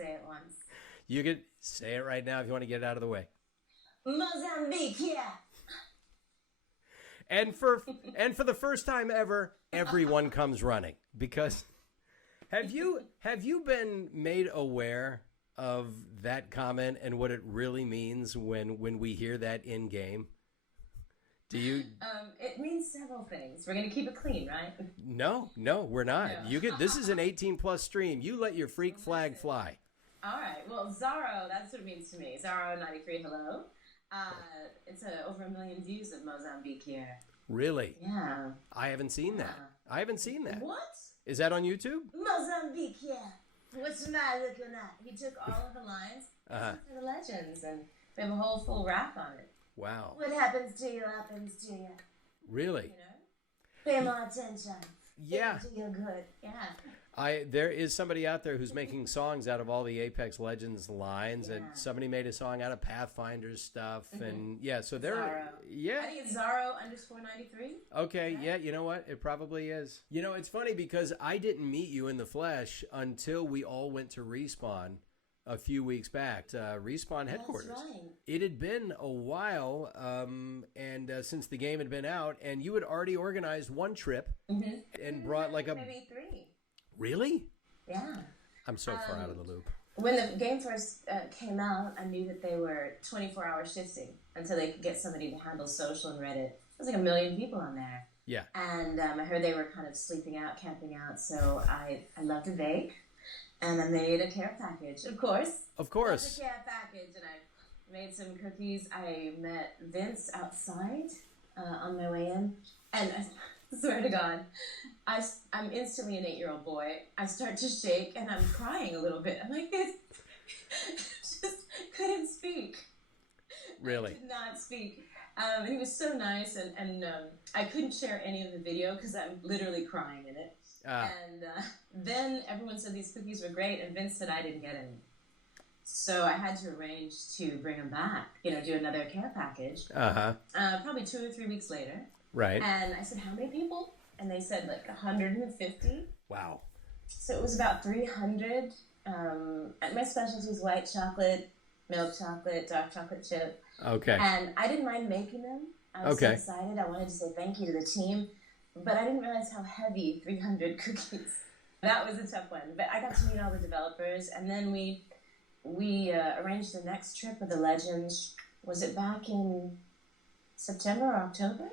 say it once. You could say it right now if you want to get it out of the way. Mozambique, yeah. And for the first time ever, everyone comes running because have you been made aware of that comment and what it really means when we hear that in game? Do you? It means several things. We're gonna keep it clean, right? No, we're not. No. This is an 18+ stream. You let your freak flag fly. All right. Well, Zorro, that's what it means to me. Zorro93, hello. It's over 1 million views of Mozambique here. Really? Yeah. I haven't seen that. I haven't seen that. What? Is that on YouTube? Mozambique, yeah. What's the matter looking at? He took all of the lines for the legends, and we have a whole full rap on it. Wow. What happens to you happens to you. Really? You know? Pay more attention. Yeah. It'll do you good. Yeah. There is somebody out there who's making songs out of all the Apex Legends lines, and somebody made a song out of Pathfinder's stuff, and so they're Zorro. I think it's Zorro_93. Okay, yeah, you know what? It probably is. You know, it's funny because I didn't meet you in the flesh until we all went to Respawn a few weeks back to Respawn headquarters. That's right. It had been a while, and since the game had been out, and you had already organized one trip and brought like maybe 3. Really? Yeah. I'm so far out of the loop. When the game first came out, I knew that they were 24-hour shifting until they could get somebody to handle social and Reddit. There's like 1 million people on there. Yeah. And I heard they were kind of sleeping out, camping out, so I love to bake. And I made a care package, of course. Of course. A care package, and I made some cookies. I met Vince outside on my way in, and I swear to God, I'm instantly an 8-year-old boy. I start to shake, and I'm crying a little bit. I'm like, just couldn't speak. Really? I did not speak. And he was so nice, and I couldn't share any of the video because I'm literally crying in it. And then everyone said these cookies were great, and Vince said I didn't get any. So I had to arrange to bring them back, do another care package. Probably 2 or 3 weeks later. Right. And I said, how many people? And they said like 150. Wow. So it was about 300. My specialty is white chocolate, milk chocolate, dark chocolate chip. Okay. And I didn't mind making them. I was so excited. I wanted to say thank you to the team. But I didn't realize how heavy 300 cookies. That was a tough one. But I got to meet all the developers. And then we arranged the next trip with the Legends. Was it back in September or October?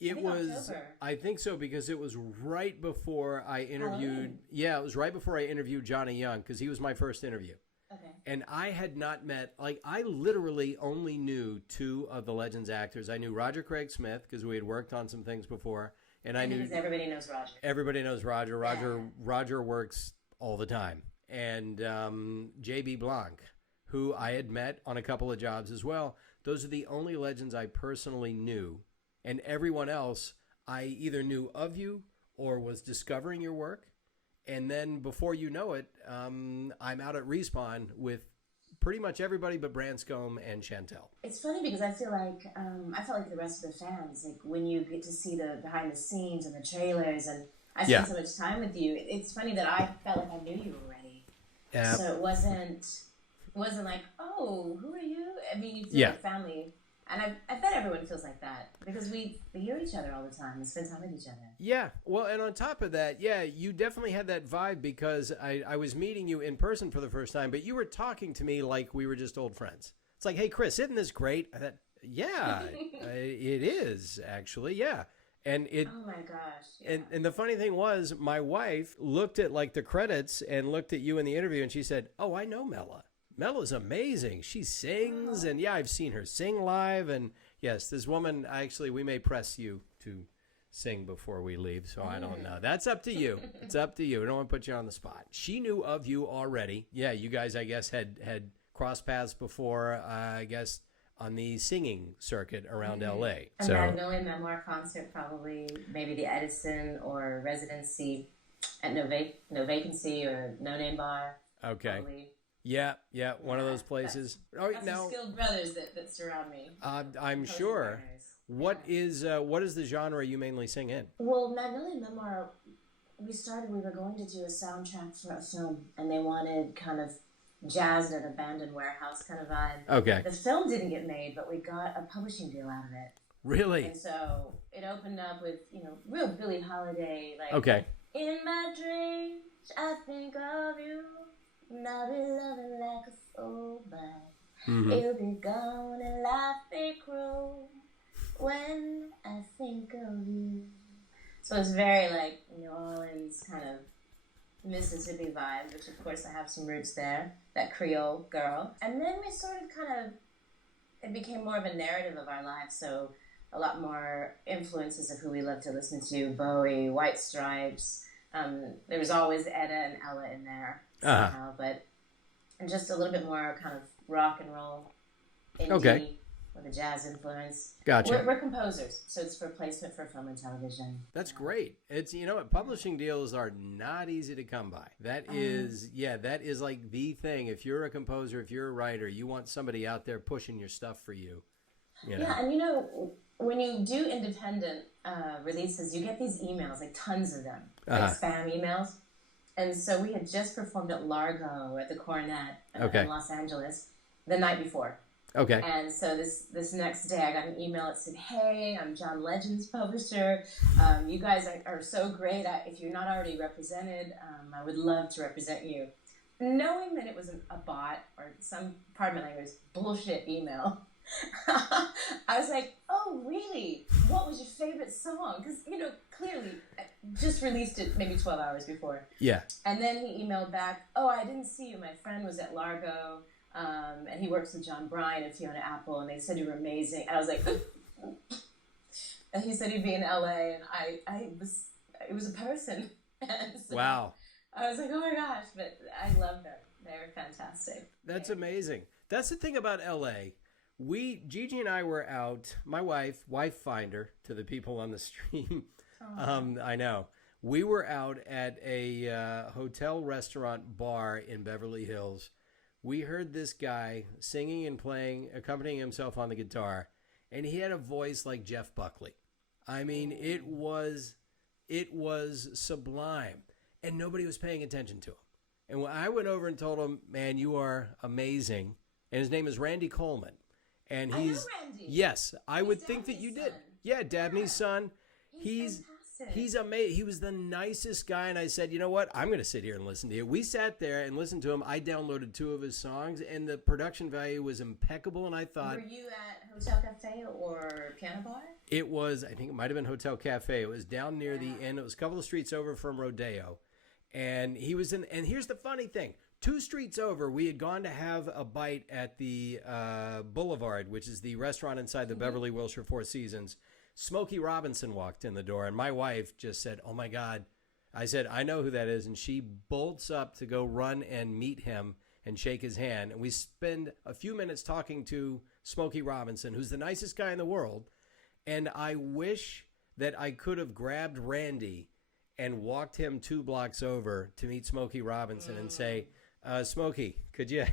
It was, October. I think so, because it was right before I interviewed. Halloween. Yeah, it was right before I interviewed Johnny Young, because he was my first interview. Okay. And I had not met, I literally only knew 2 of the Legends actors. I knew Roger Craig Smith, because we had worked on some things before. And I knew everybody knows Roger. Everybody knows Roger. Roger works all the time. And J.B. Blanc, who I had met on a couple of jobs as well. Those are the only Legends I personally knew. And everyone else, I either knew of you or was discovering your work. And then before you know it, I'm out at Respawn with pretty much everybody but Branscombe and Chantel. It's funny because I feel like I felt like the rest of the fans, like when you get to see the behind the scenes and the trailers, and I spent so much time with you. It's funny that I felt like I knew you already. Yeah. So it wasn't like, oh, who are you? I mean, you feel like family. And I bet everyone feels like that because we hear each other all the time and spend time with each other. Yeah. Well, and on top of that, you definitely had that vibe because I was meeting you in person for the first time, but you were talking to me like we were just old friends. It's like, hey, Chris, isn't this great? I thought, yeah, it is actually. Yeah. And oh my gosh. Yeah. And the funny thing was my wife looked at like the credits and looked at you in the interview and she said, oh, I know Mela. Mela's amazing. She sings, and I've seen her sing live. And yes, this woman, actually, we may press you to sing before we leave, so I don't know. That's up to you. It's up to you. I don't want to put you on the spot. She knew of you already. Yeah, you guys, I guess, had crossed paths before, I guess, on the singing circuit around L.A. A Magnolia Memoir concert, probably, maybe the Edison or residency at No Vacancy or No Name Bar. Okay. Probably. Yeah, one of those places. That's the skilled brothers that surround me. I'm sure. What is the genre you mainly sing in? Well, Magnolia Memoir, we were going to do a soundtrack for a film, and they wanted kind of jazz in an abandoned warehouse kind of vibe. Okay. The film didn't get made, but we got a publishing deal out of it. Really? And so it opened up with, real Billie Holiday, like, okay. In my dreams, I think of you, and I'll be loving like a fool, but you'll be gone and life be cruel when I think of you. So it's very like New Orleans kind of Mississippi vibe, which of course I have some roots there, that Creole girl. And then we sort of it became more of a narrative of our lives, so a lot more influences of who we love to listen to, Bowie, White Stripes. There was always Etta and Ella in there somehow, but and just a little bit more kind of rock and roll, indie, with a jazz influence. Gotcha. We're composers, so it's for placement for film and television. That's great. It's publishing deals are not easy to come by. That is like the thing. If you're a composer, if you're a writer, you want somebody out there pushing your stuff for you. Yeah, and when you do independent releases, you get these emails, like tons of them, like spam emails. And so we had just performed at Largo at the Coronet in Los Angeles the night before. Okay. And so this next day I got an email that said, "Hey, I'm John Legend's publisher. You guys are so great. If you're not already represented, I would love to represent you." Knowing that it was a bot or some, pardon my language, bullshit email. I was like, "Oh, really? What was your favorite song?" Because, clearly I just released it maybe 12 hours before. Yeah. And then he emailed back, "Oh, I didn't see you. My friend was at Largo, and he works with John Bryan and Fiona Apple, and they said you were amazing." And I was like, and he said he'd be in LA, and it was a person. And so wow. I was like, oh my gosh, but I love them. They were fantastic. That's amazing. That's the thing about LA. Gigi and I were out, my wife finder to the people on the stream. I know. We were out at a hotel restaurant bar in Beverly Hills. We heard this guy singing and playing, accompanying himself on the guitar, and he had a voice like Jeff Buckley. I mean, it was sublime, and nobody was paying attention to him. And when I went over and told him, "Man, you are amazing," and his name is Randy Coleman. And I know Randy. Yes, I would think that Dabney's you son. did. Yeah, Dabney's son. He's He's amazing. He was the nicest guy, and I said, you know what? I'm going to sit here and listen to you. We sat there and listened to him. I downloaded 2 of his songs, and the production value was impeccable, and I thought... Were you at Hotel Cafe or Piano Bar? It was, I think it might have been Hotel Cafe. It was down near the end. It was a couple of streets over from Rodeo, and he was in... And here's the funny thing. 2 streets over, we had gone to have a bite at the Boulevard, which is the restaurant inside the Beverly Wilshire Four Seasons. Smokey Robinson walked in the door, and my wife just said, "Oh, my God." I said, "I know who that is." And she bolts up to go run and meet him and shake his hand. And we spend a few minutes talking to Smokey Robinson, who's the nicest guy in the world. And I wish that I could have grabbed Randy and walked him 2 blocks over to meet Smokey Robinson and say, Smokey, could you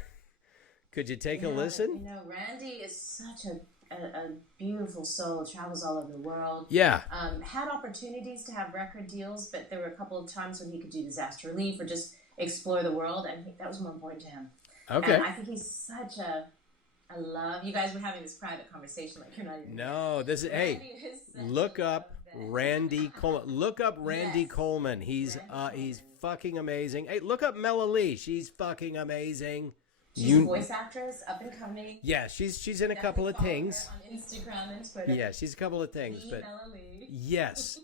take a listen? You know, Randy is such a beautiful soul, travels all over the world. Yeah. Had opportunities to have record deals, but there were a couple of times when he could do disaster relief or just explore the world, and that was more important to him. Okay. And I think he's such I love, you guys were having this private conversation like you're not even... No, this is, look up Randy Coleman. Look up Randy Coleman. He's fucking amazing. Hey, look up Mela Lee. She's fucking amazing. She's a voice actress, up and coming. Yeah, she's in a couple of things. On Instagram and Twitter. Yeah, she's a couple of things. But Mela Lee. Yes,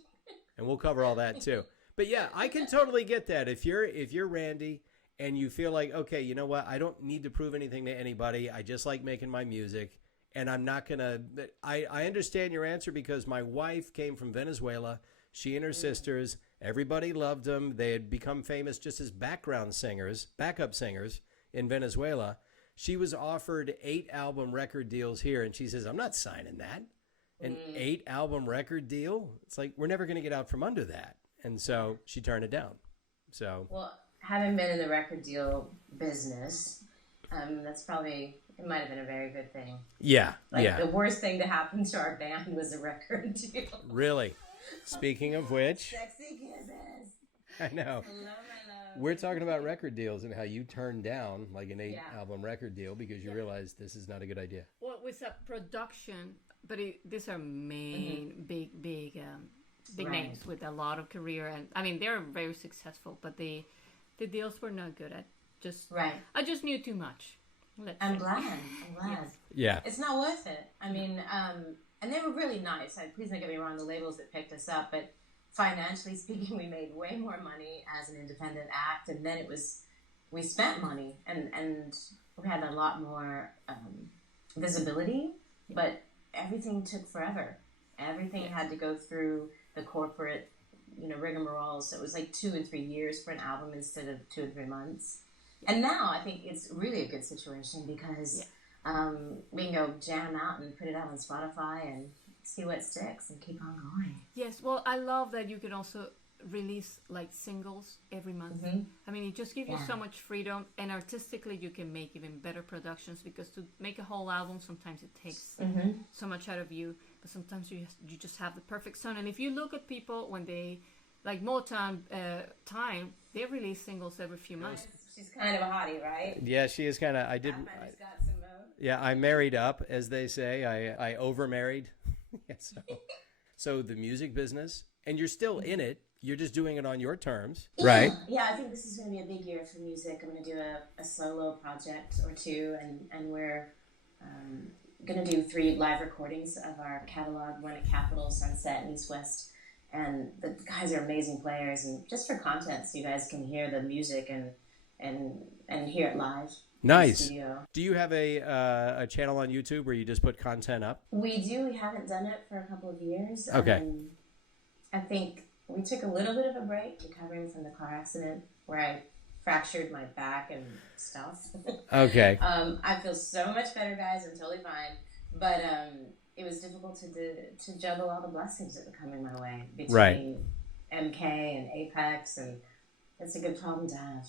and we'll cover all that too. But yeah, I can totally get that. If you're Randy and you feel like, okay, you know what? I don't need to prove anything to anybody. I just like making my music, and I'm not gonna. I understand your answer because my wife came from Venezuela. She and her sisters, everybody loved them. They had become famous just as backup singers in Venezuela. She was offered 8-album record deals here, and she says, "I'm not signing that." An 8-album record deal? It's like, we're never going to get out from under that. And so she turned it down. So, well, having been in the record deal business, that's probably, it might have been a very good thing. Yeah, The worst thing to happen to our band was a record deal. Really? Speaking of which... Sexy kisses. I know. Hello, my love. We're talking about record deals and how you turned down like an 8-album record deal because you realized this is not a good idea. Well, with a production, but these are main big names with a lot of career, and I mean they're very successful, but the deals were not good. I just knew too much. I'm glad. Yes. Yeah. It's not worth it. I mean, and they were really nice. Please don't get me wrong, the labels that picked us up, but financially speaking, we made way more money as an independent act, and then we spent money, and we had a lot more visibility, but everything took forever. Everything had to go through the corporate, rigmarole, so it was like 2 and 3 years for an album instead of 2 and 3 months. And now I think it's really a good situation because we can go jam out and put it out on Spotify and see what sticks and keep on going. Yes, well, I love that you can also release like singles every month. I mean, it just gives you so much freedom, and artistically you can make even better productions, because to make a whole album sometimes it takes so much out of you, but sometimes you just have the perfect sound. And if you look at people when they like Motown time, they release singles every few months. She's kind of a hottie, right? Yeah, she is kind of. I married up, as they say. I over married. So the music business, and you're still in it. You're just doing it on your terms, right? Yeah, I think this is going to be a big year for music. I'm going to do a solo project or 2, and we're going to do 3 live recordings of our catalog, one at Capitol, Sunset, and East West. And the guys are amazing players, and just for content, so you guys can hear the music and hear it live. Nice. Do you have a channel on YouTube where you just put content up? We do. We haven't done it for a couple of years. Okay. I think we took a little bit of a break recovering from the car accident where I fractured my back and stuff. Okay. I feel so much better, guys. I'm totally fine. But it was difficult to juggle all the blessings that were coming my way between MK and Apex, and it's a good problem to have.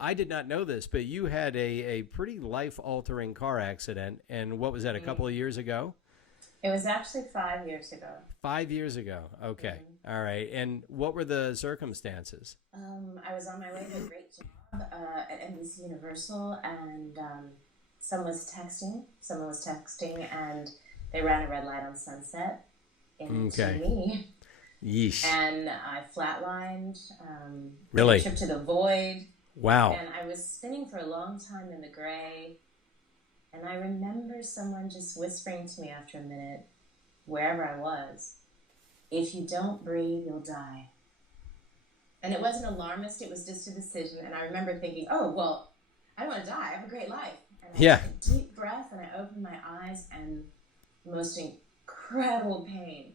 I did not know this, but you had a pretty life-altering car accident, and what was that, a couple of years ago? It was actually 5 years ago. 5 years ago. Okay. All right. And what were the circumstances? I was on my way to a great job at NBC Universal, and someone was texting, and they ran a red light on Sunset into me. Yeesh. And I flatlined. Really? Trip to the void. Wow. And I was spinning for a long time in the gray. And I remember someone just whispering to me after a minute, wherever I was, if you don't breathe, you'll die. And it wasn't alarmist, it was just a decision. And I remember thinking, oh, well, I don't want to die. I have a great life. And I took a deep breath, and I opened my eyes, and the most incredible pain.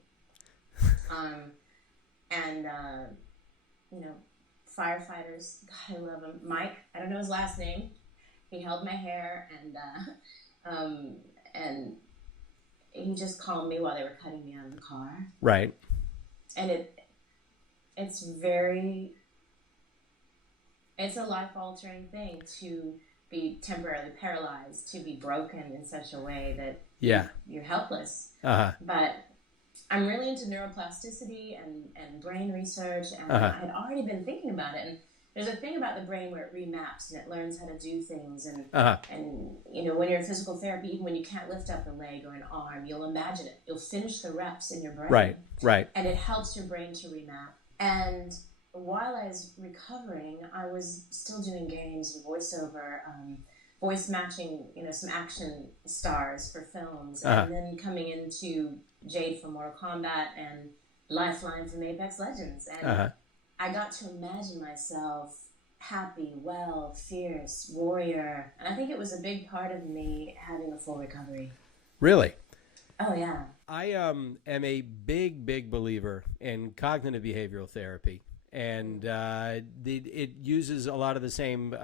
Firefighters, God, I love him. Mike, I don't know his last name. He held my hair, and he just calmed me while they were cutting me out of the car. Right. And it's a life-altering thing to be temporarily paralyzed, to be broken in such a way that you're helpless. But I'm really into neuroplasticity and brain research, and I had already been thinking about it. And there's a thing about the brain where it remaps and it learns how to do things. And when you're in physical therapy, even when you can't lift up a leg or an arm, you'll imagine it. You'll finish the reps in your brain. Right. And it helps your brain to remap. And while I was recovering, I was still doing games, voiceover, voice matching, some action stars for films, and then coming into Jade from Mortal Kombat and Lifeline from Apex Legends. And I got to imagine myself happy, well, fierce, warrior. And I think it was a big part of me having a full recovery. Really? Oh, yeah. I am a big believer in cognitive behavioral therapy. And it uses a lot of the same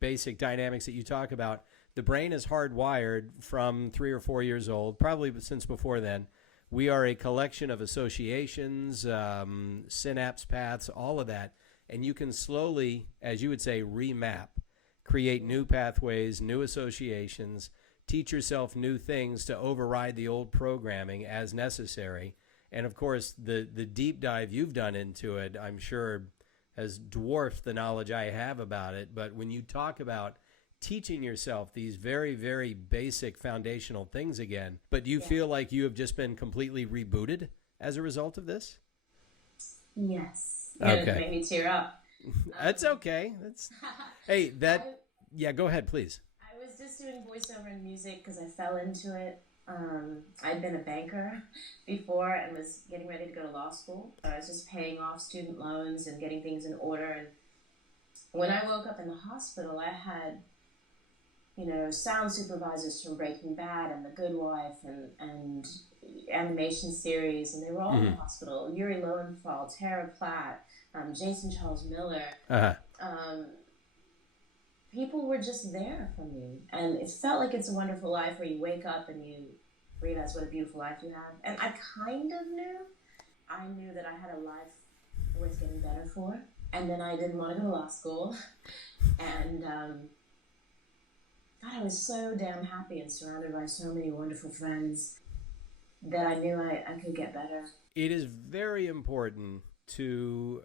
basic dynamics that you talk about. The brain is hardwired from 3 or 4 years old, probably since before then. We are a collection of associations, synapse paths, all of that. And you can slowly, as you would say, remap, create new pathways, new associations, teach yourself new things to override the old programming as necessary. And, of course, the deep dive you've done into it, I'm sure, has dwarfed the knowledge I have about it. But when you talk about teaching yourself these very, very basic foundational things again, but do you feel like you have just been completely rebooted as a result of this? Yes. Okay. It made me tear up. That's okay. That's go ahead, please. I was just doing voiceover and music because I fell into it. I'd been a banker before and was getting ready to go to law school. So I was just paying off student loans and getting things in order. And when I woke up in the hospital, I had, sound supervisors from Breaking Bad and The Good Wife and animation series, and they were all in the hospital. Yuri Lowenthal, Tara Platt, Jason Charles Miller. People were just there for me, and it felt like It's a Wonderful Life, where you wake up and you realize what a beautiful life you have. And I kind of knew. I knew that I had a life worth getting better for, and then I didn't want to go to law school. And God, I was so damn happy and surrounded by so many wonderful friends that I knew I could get better. It is very important to,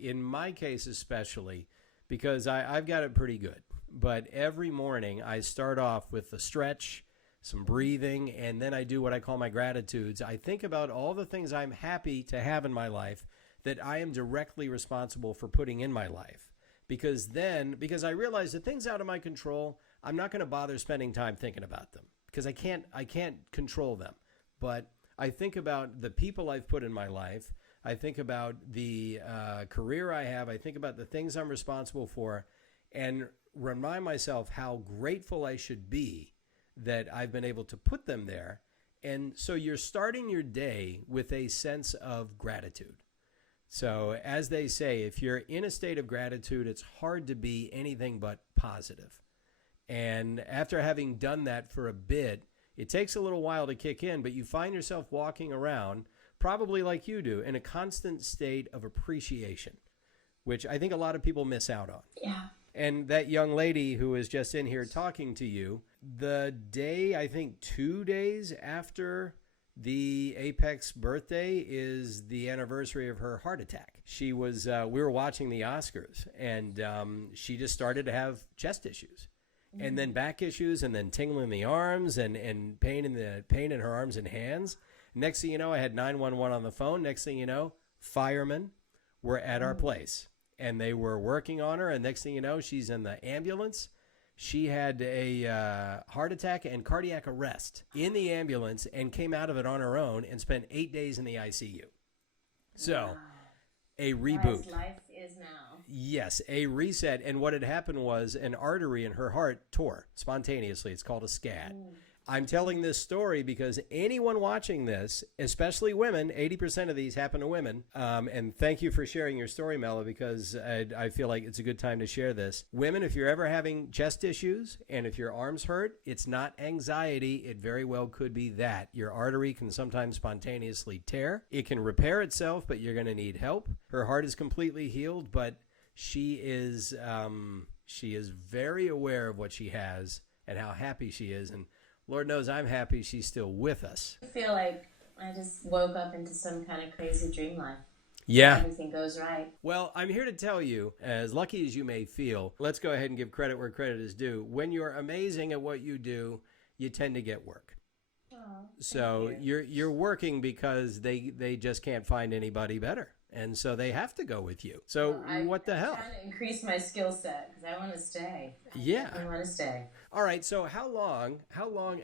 in my case especially, because I've got it pretty good. But every morning I start off with a stretch, some breathing, and then I do what I call my gratitudes. I think about all the things I'm happy to have in my life that I am directly responsible for putting in my life. Because I realize the things out of my control, I'm not going to bother spending time thinking about them because I can't control them. But I think about the people I've put in my life. I think about the career I have. I think about the things I'm responsible for, and remind myself how grateful I should be that I've been able to put them there. And so you're starting your day with a sense of gratitude. So as they say, if you're in a state of gratitude, it's hard to be anything but positive. And after having done that for a bit, it takes a little while to kick in, but you find yourself walking around, probably like you do, in a constant state of appreciation, which I think a lot of people miss out on. Yeah. And that young lady who is just in here talking to you, the day, I think 2 days after the Apex birthday is the anniversary of her heart attack. She was, we were watching the Oscars, and she just started to have chest issues. And then back issues, and then tingling in the arms, and pain in her arms and hands. Next thing you know, I had 911 on the phone. Next thing you know, firemen were at our place, and they were working on her. And next thing you know, she's in the ambulance. She had a heart attack and cardiac arrest in the ambulance, and came out of it on her own and spent 8 days in the ICU. So, a reboot. As life is now. Yes, a reset. And what had happened was an artery in her heart tore spontaneously. It's called a SCAD. I'm telling this story because anyone watching this, especially women, 80% of these happen to women. And thank you for sharing your story, Mela, because I feel like it's a good time to share this. Women, if you're ever having chest issues and if your arms hurt, it's not anxiety. It very well could be that. Your artery can sometimes spontaneously tear. It can repair itself, but you're going to need help. Her heart is completely healed, but she is very aware of what she has and how happy she is. And Lord knows I'm happy she's still with us. I feel like I just woke up into some kind of crazy dream life. Yeah. Everything goes right. Well, I'm here to tell you, as lucky as you may feel, let's go ahead and give credit where credit is due. When you're amazing at what you do, you tend to get work. Oh, so you're working because they just can't find anybody better. And so they have to go with you. So what the hell? I'm trying to increase my skill set because I want to stay. Yeah. I want to stay. All right. So how long,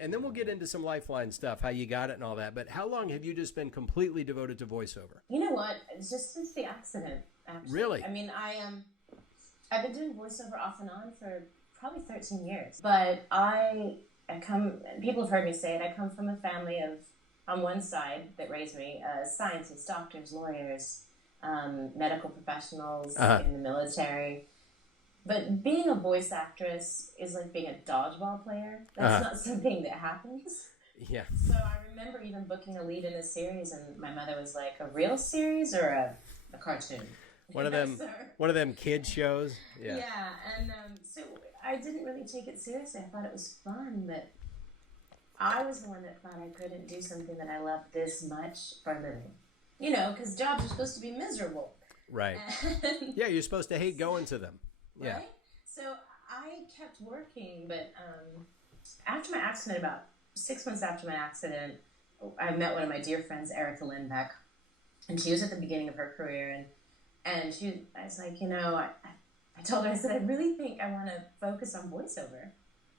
and then we'll get into some Lifeline stuff, how you got it and all that. But how long have you just been completely devoted to voiceover? You know what? It's just since the accident, actually. Really? I mean, I've been doing voiceover off and on for probably 13 years. But people have heard me say it, I come from a family of, on one side that raised me, scientists, doctors, lawyers, medical professionals in the military. But being a voice actress is like being a dodgeball player. That's not something that happens. Yeah. So I remember even booking a lead in a series, and my mother was like, "A real series or a cartoon?" One of them kid shows. Yeah. Yeah, and so I didn't really take it seriously. I thought it was fun, but I was the one that thought I couldn't do something that I loved this much for a living. You know, because jobs are supposed to be miserable. Right. And, Yeah, you're supposed to hate going to them. Yeah. Right? So I kept working, but after my accident, about 6 months after my accident, I met one of my dear friends, Erica Lindbeck, and she was at the beginning of her career, and I was like, I told her, I said, I really think I want to focus on voiceover.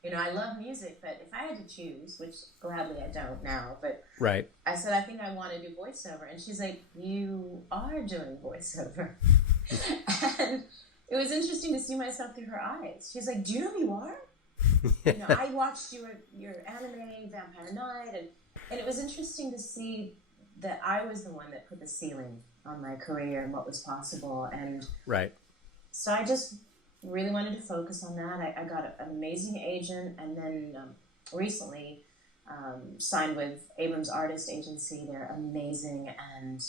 I love music, but if I had to choose, which gladly I don't now, but right. I said, I think I want to do voiceover. And she's like, you are doing voiceover. And it was interesting to see myself through her eyes. She's like, do you know who you are? I watched your anime, Vampire Night, and it was interesting to see that I was the one that put the ceiling on my career and what was possible. And right. So I just really wanted to focus on that. I got an amazing agent, and then recently signed with Abrams Artist Agency. They're amazing, and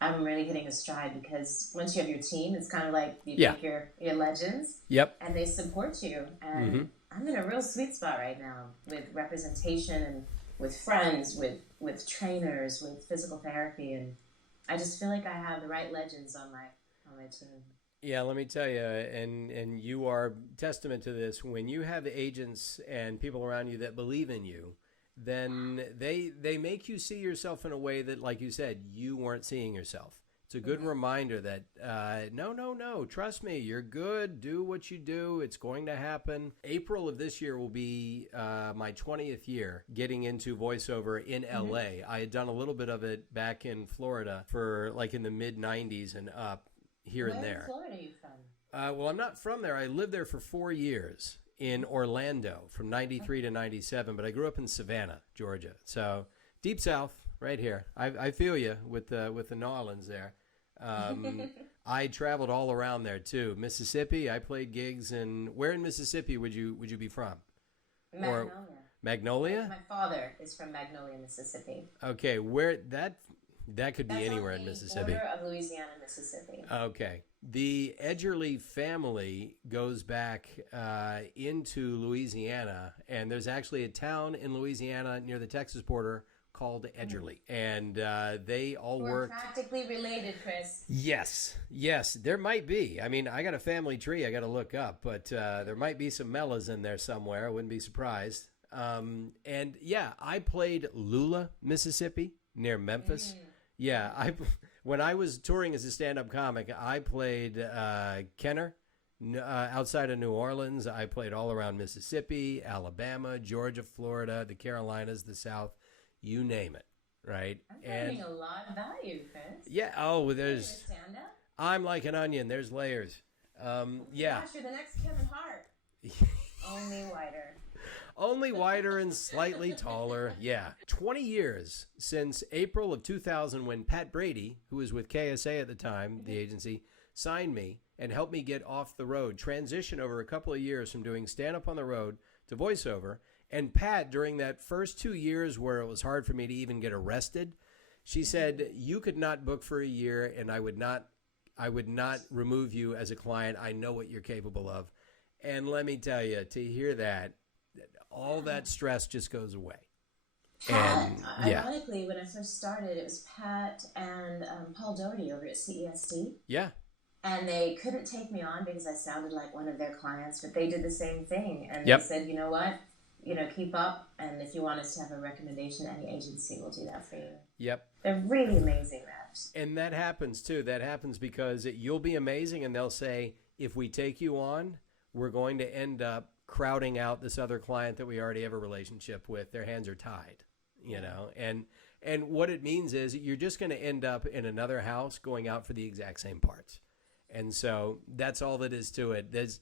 I'm really hitting a stride because once you have your team, it's kind of like you pick your legends. Yep. And they support you. And I'm in a real sweet spot right now with representation and with friends, with trainers, with physical therapy, and I just feel like I have the right legends on my team. Yeah, let me tell you, and you are testament to this. When you have agents and people around you that believe in you, then they make you see yourself in a way that, like you said, you weren't seeing yourself. It's a good reminder that, no, trust me, you're good. Do what you do. It's going to happen. April of this year will be my 20th year getting into voiceover in LA. I had done a little bit of it back in Florida for like in the mid-90s and up. Here and there. Where in Florida are you from? Well, I'm not from there. I lived there for 4 years in Orlando from 93 to 97, but I grew up in Savannah, Georgia. So deep South, right here. I feel you with the New Orleans there. I traveled all around there too. Mississippi, I played gigs where in Mississippi would you be from? Magnolia. Magnolia? My father is from Magnolia, Mississippi. Okay, where that could be anywhere in Mississippi. Border of Louisiana, Mississippi. Okay. The Edgerly family goes back into Louisiana, and there's actually a town in Louisiana near the Texas border called Edgerly, and they all worked. We're practically related, Chris. Yes, there might be. I mean, I got a family tree I got to look up, but there might be some Melas in there somewhere. I wouldn't be surprised. And yeah, I played Lula, Mississippi, near Memphis. Yeah, when I was touring as a stand-up comic, I played Kenner outside of New Orleans. I played all around Mississippi, Alabama, Georgia, Florida, the Carolinas, the South, you name it, right? I'm learning a lot about you, Chris. Yeah, oh, there's... stand-up? I'm like an onion. There's layers. Yeah. Gosh, you're the next Kevin Hart. Only whiter. Only wider and slightly taller. Yeah. 20 years since April of 2000 when Pat Brady, who was with KSA at the time, the agency, signed me and helped me get off the road, transition over a couple of years from doing stand-up on the road to voiceover. And Pat, during that first 2 years where it was hard for me to even get arrested, she said, you could not book for a year and I would not remove you as a client. I know what you're capable of. And let me tell you, to hear that, all that stress just goes away. Pat, ironically, when I first started, it was Pat and Paul Doherty over at CESD. Yeah. And they couldn't take me on because I sounded like one of their clients, but they did the same thing. And they said, you know what? Keep up. And if you want us to have a recommendation, any agency will do that for you. Yep. They're really amazing reps. And that happens, too. That happens because you'll be amazing, and they'll say, if we take you on, we're going to end up crowding out this other client that we already have a relationship with. Their hands are tied, and what it means is you're just going to end up in another house going out for the exact same parts. And so that's all that is to it. There's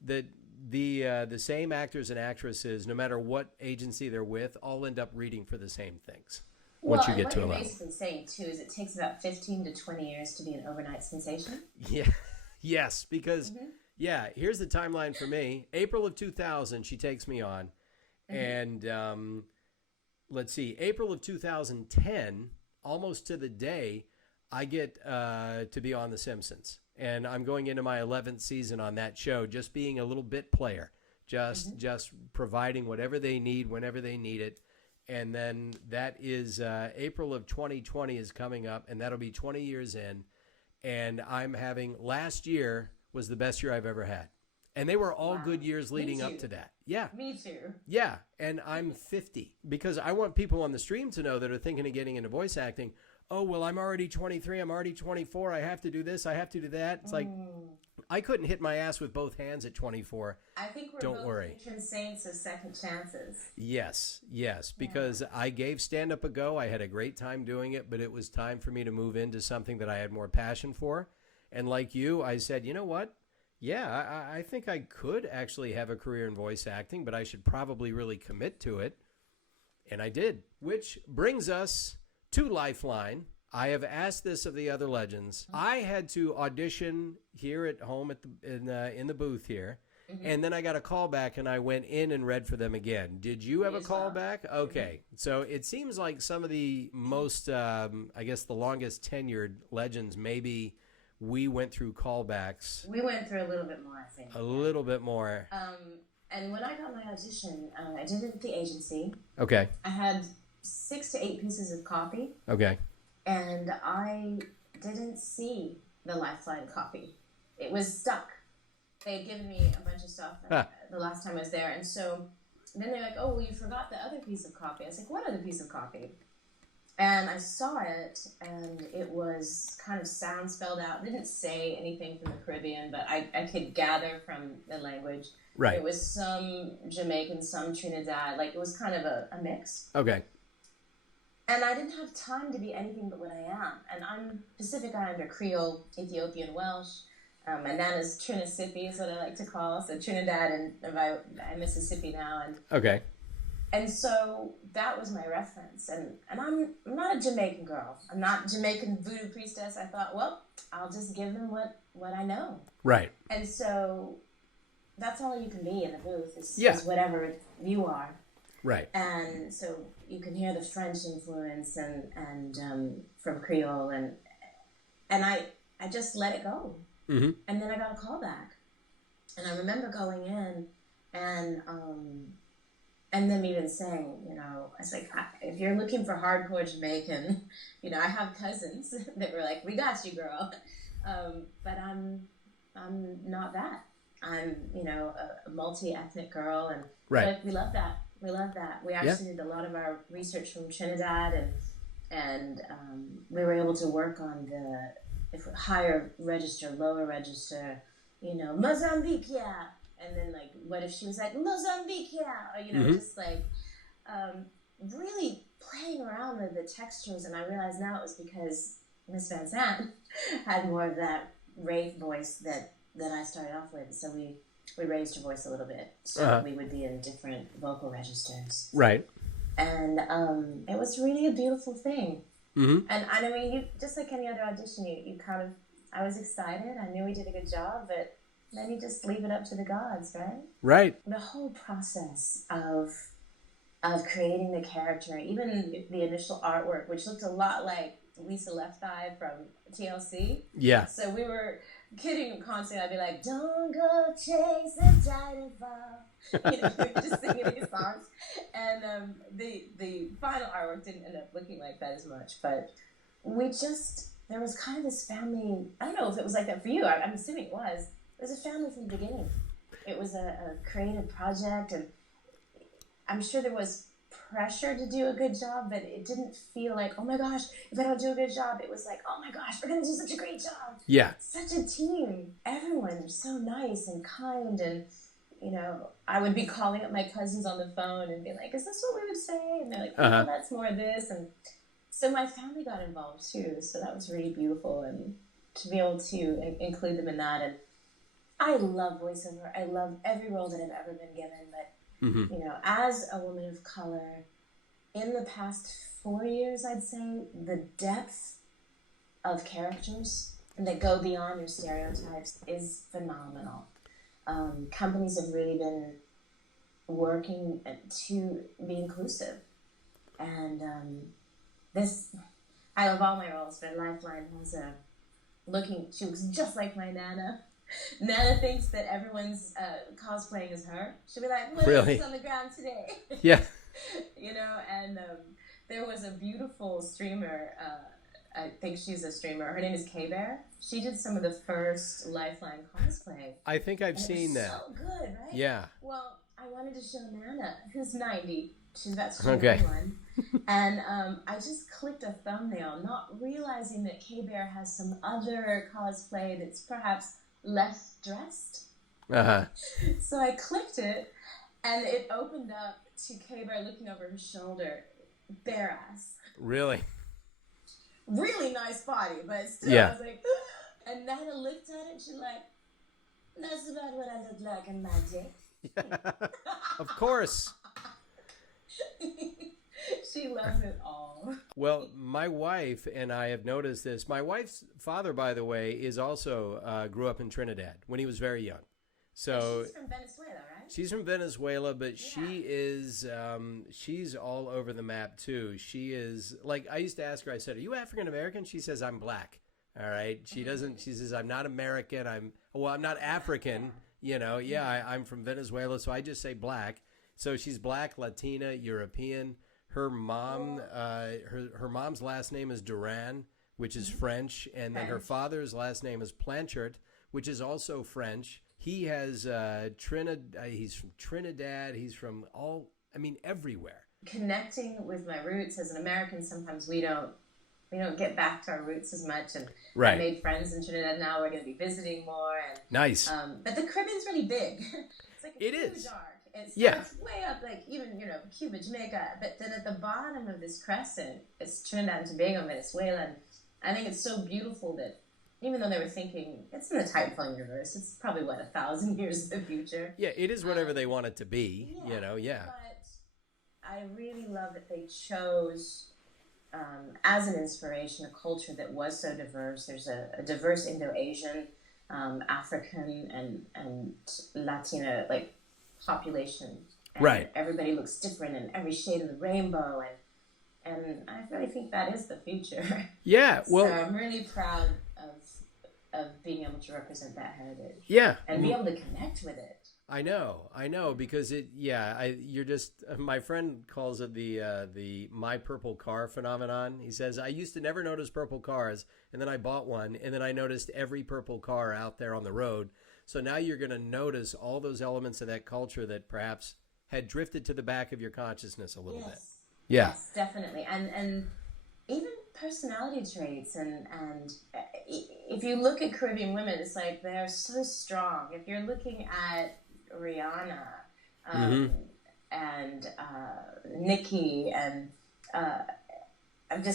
the same actors and actresses, no matter what agency they're with, all end up reading for the same things. Once you get to a level. What you're basically saying too is it takes about 15 to 20 years to be an overnight sensation. Yeah. Yes, because yeah, here's the timeline for me. April of 2000, she takes me on. And let's see, April of 2010, almost to the day, I get to be on The Simpsons. And I'm going into my 11th season on that show, just being a little bit player, just providing whatever they need whenever they need it. And then that is April of 2020 is coming up, and that'll be 20 years in. and I'm having, last year was the best year I've ever had. And they were all good years leading up to that. Yeah. Me too. Yeah. And I'm 50 because I want people on the stream to know that are thinking of getting into voice acting. Oh, well, I'm already 23. I'm already 24. I have to do this. I have to do that. It's like, I couldn't hit my ass with both hands at 24. I think we're Don't both worry. patron saints of second chances. Yes, because I gave stand-up a go. I had a great time doing it, but it was time for me to move into something that I had more passion for. And like you, I said, you know what? Yeah, I think I could actually have a career in voice acting, but I should probably really commit to it. And I did, which brings us to Lifeline. I have asked this of the other legends. I had to audition here at home in the booth here, and then I got a call back, and I went in and read for them again. Did you have a call back? Okay, so it seems like some of the most, I guess, the longest tenured legends, maybe we went through callbacks. We went through a little bit more, I think. A little bit more. And when I got my audition, I did it at the agency. Okay. I had 6 to 8 pieces of copy. Okay. And I didn't see the Lifeline copy. It was stuck. They had given me a bunch of stuff the last time I was there. And so then they're like, oh, well, you forgot the other piece of copy. I was like, what other piece of copy? And I saw it, and it was kind of sound spelled out. It didn't say anything from the Caribbean, but I could gather from the language. Right. It was some Jamaican, some Trinidad. Like, it was kind of a mix. Okay. And I didn't have time to be anything but what I am. And I'm Pacific Islander, Creole, Ethiopian, Welsh. My nana's Trinissippi is what I like to call. So Trinidad and Mississippi now. And so that was my reference. And I'm not a Jamaican girl. I'm not a Jamaican voodoo priestess. I thought, well, I'll just give them what I know. Right. And so that's all you can be in the booth is whatever you are. Right. And so you can hear the French influence and from Creole. And I just let it go. Mm-hmm. And then I got a call back. And I remember going in and them even saying, I was like, if you're looking for hardcore Jamaican, I have cousins that were like, we got you, girl. But I'm not that. I'm, a multi-ethnic girl. And like, we love that. We love that. We actually did a lot of our research from Trinidad and we were able to work on the higher register, lower register, Mozambique, yeah. And then, like, what if she was like, Mozambique, yeah? Or, just, like, really playing around with the textures. And I realize now it was because Miss Van Sant had more of that rave voice that I started off with. So we raised her voice a little bit so we would be in different vocal registers. Right. And it was really a beautiful thing. Mm-hmm. And I mean, you just like any other audition, you kind of, I was excited. I knew we did a good job, but then you just leave it up to the gods, right? Right. The whole process of creating the character, even the initial artwork, which looked a lot like Lisa Left Eye from TLC. Yeah. So we were kidding constantly. I'd be like, don't go chase the giant fall. Just singing these songs. And the final artwork didn't end up looking like that as much. But there was kind of this family. I don't know if it was like that for you. I'm assuming it was. It was a family from the beginning. It was a creative project, and I'm sure there was pressure to do a good job, but it didn't feel like, oh my gosh, if I don't do a good job, it was like, oh my gosh, we're going to do such a great job. Yeah. Such a team. Everyone was so nice and kind, and, I would be calling up my cousins on the phone and be like, is this what we would say? And they're like, oh, that's more of this. And so my family got involved too, so that was really beautiful, and to be able to include them in that. And I love voiceover. I love every role that I've ever been given, but as a woman of color, in the past 4 years, I'd say, the depth of characters that go beyond your stereotypes is phenomenal. Companies have really been working to be inclusive. And I love all my roles, but Lifeline has she looks just like my Nana. Nana thinks that everyone's cosplaying as her. She'll be like, what is on the ground today? Yeah. And there was a beautiful streamer, I think she's a streamer. Her name is K-Bear. She did some of the first Lifeline cosplay. I think I've seen that. So good, right? Yeah. Well, I wanted to show Nana, who's 90. She's about to Okay. 91. And I just clicked a thumbnail, not realizing that K-Bear has some other cosplay that's perhaps less dressed. Uh-huh. So I clicked it, and it opened up to K-Bear looking over her shoulder, bare ass. Really? Really nice body, but still, Yeah. I was like, and Nana looked at it, and she's like, that's about what I look like in my day. Of course. She loves it all. Well, my wife and I have noticed this. My wife's father, by the way, is also grew up in Trinidad when he was very young. So she's from Venezuela, right? she's from Venezuela, but she is she's all over the map too. She is like, I used to ask her, I said, "Are you African American?" She says, "I'm black." All right. She doesn't. She says, "I'm not American. I'm not African." You know, I'm from Venezuela, so I just say black. So she's black, Latina, European. Her mom, her mom's last name is Duran, which is French, and then her father's last name is Blanchard, which is also French. He has he's from Trinidad. He's from everywhere. Connecting with my roots as an American, sometimes we don't get back to our roots as much. And Right. I made friends in Trinidad. Now we're going to be visiting more. And, Nice. but the Caribbean's really big. It's like a It huge is. arc. It's way up, like even Cuba, Jamaica. But then at the bottom of this crescent, it's Trinidad and Tobago, Venezuela. And I think it's so beautiful that even though they were thinking it's in the Titanfall universe, it's probably 1,000 years in the future. Yeah, it is whatever they want it to be. But I really love that they chose, as an inspiration, a culture that was so diverse. There's a diverse Indo-Asian, African, and Latina population. And right. Everybody looks different in every shade of the rainbow, and I really think that is the future. Yeah. Well, so I'm really proud of being able to represent that heritage. Yeah. And be able to connect with it. I know, because you're just, my friend calls it the my purple car phenomenon. He says, I used to never notice purple cars, and then I bought one, and then I noticed every purple car out there on the road. So now you're going to notice all those elements of that culture that perhaps had drifted to the back of your consciousness a little bit. Yeah. Yes, definitely. And even personality traits, and if you look at Caribbean women, it's like they're so strong. If you're looking at Rihanna and Nikki, and I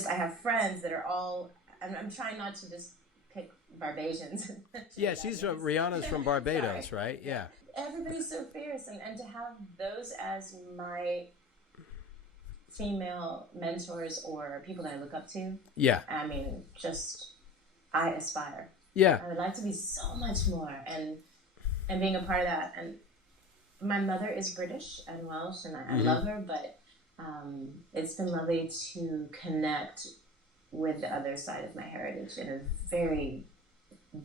have friends that are all, I'm trying not to just pick Barbadians. Yeah, Rihanna's from Barbados, right? Yeah. Everybody's so fierce, and to have those as my female mentors or people that I look up to. Yeah. I mean, I aspire. Yeah. I would like to be so much more, and being a part of that. And my mother is British and Welsh, and I love her, but it's been lovely to connect with the other side of my heritage in a very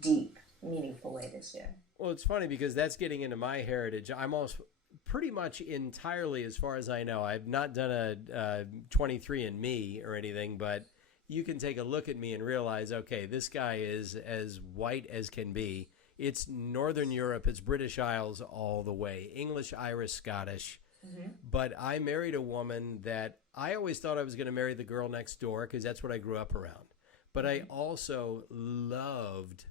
deep, meaningful way this year. Well, it's funny because that's getting into my heritage. I'm also pretty much entirely, as far as I know, I've not done a 23andMe or anything, but you can take a look at me and realize, okay, this guy is as white as can be. It's Northern Europe, it's British Isles all the way, English, Irish, Scottish. But I married a woman that I always thought I was going to marry the girl next door because that's what I grew up around. But I also loved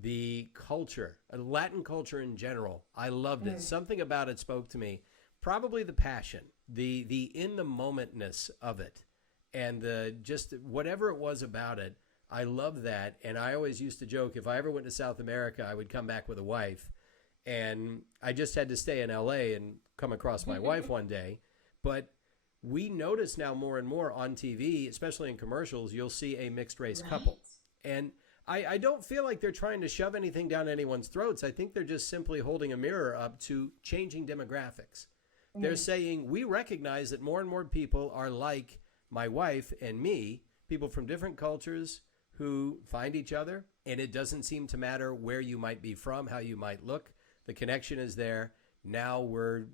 the culture, Latin culture in general. I loved it. Something about it spoke to me. Probably the passion, the in the momentness of it, and just whatever it was about it. I loved that, and I always used to joke if I ever went to South America, I would come back with a wife, and I just had to stay in LA and come across my wife one day. But we notice now more and more on TV, especially in commercials, you'll see a mixed race couple, and I don't feel like they're trying to shove anything down anyone's throats. I think they're just simply holding a mirror up to changing demographics. They're saying, we recognize that more and more people are like my wife and me, people from different cultures who find each other, and it doesn't seem to matter where you might be from, how you might look. The connection is there. Now we're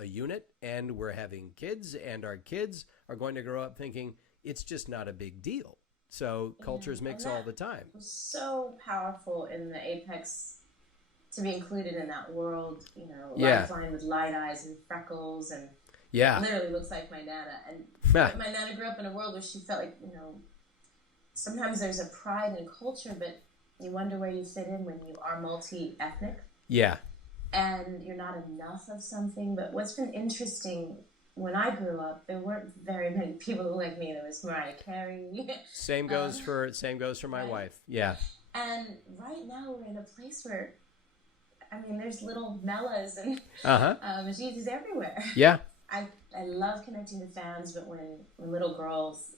a unit, and we're having kids, and our kids are going to grow up thinking it's just not a big deal. So cultures mix all the time. So powerful in the Apex to be included in that world, you know, Lifeline with light eyes and freckles and literally looks like my Nana. And my Nana grew up in a world where she felt like, you know, sometimes there's a pride in culture, but you wonder where you fit in when you are multi-ethnic. Yeah. And you're not enough of something. But what's been interesting, when I grew up, there weren't very many people like me. There was Mariah Carey. Same goes for my wife. Yeah. And right now we're in a place where, I mean, there's little Melas and she's everywhere. Yeah. I love connecting to fans, but when little girls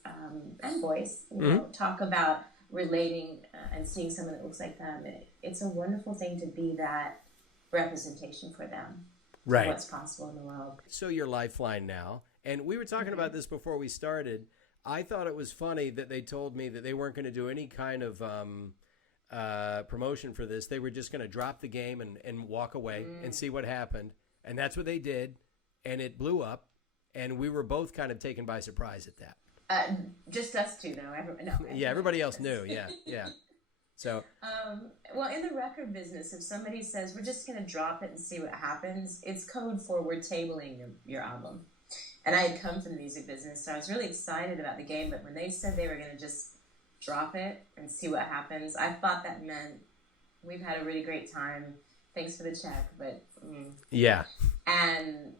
and boys, you know, talk about relating and seeing someone that looks like them, it's a wonderful thing to be that representation for them. Right. What's possible in the world. So you're Lifeline now, and we were talking about this before we started. I thought it was funny that they told me that they weren't going to do any kind of promotion for this. They were just going to drop the game and walk away and see what happened, and that's what they did, and it blew up, and we were both kind of taken by surprise at that. Just us two, though. Everybody else knew. Yeah. So, well, in the record business, if somebody says we're just going to drop it and see what happens, it's code for we're tabling your album. And I had come from the music business, so I was really excited about the game. But when they said they were going to just drop it and see what happens, I thought that meant we've had a really great time. Thanks for the check, but yeah. And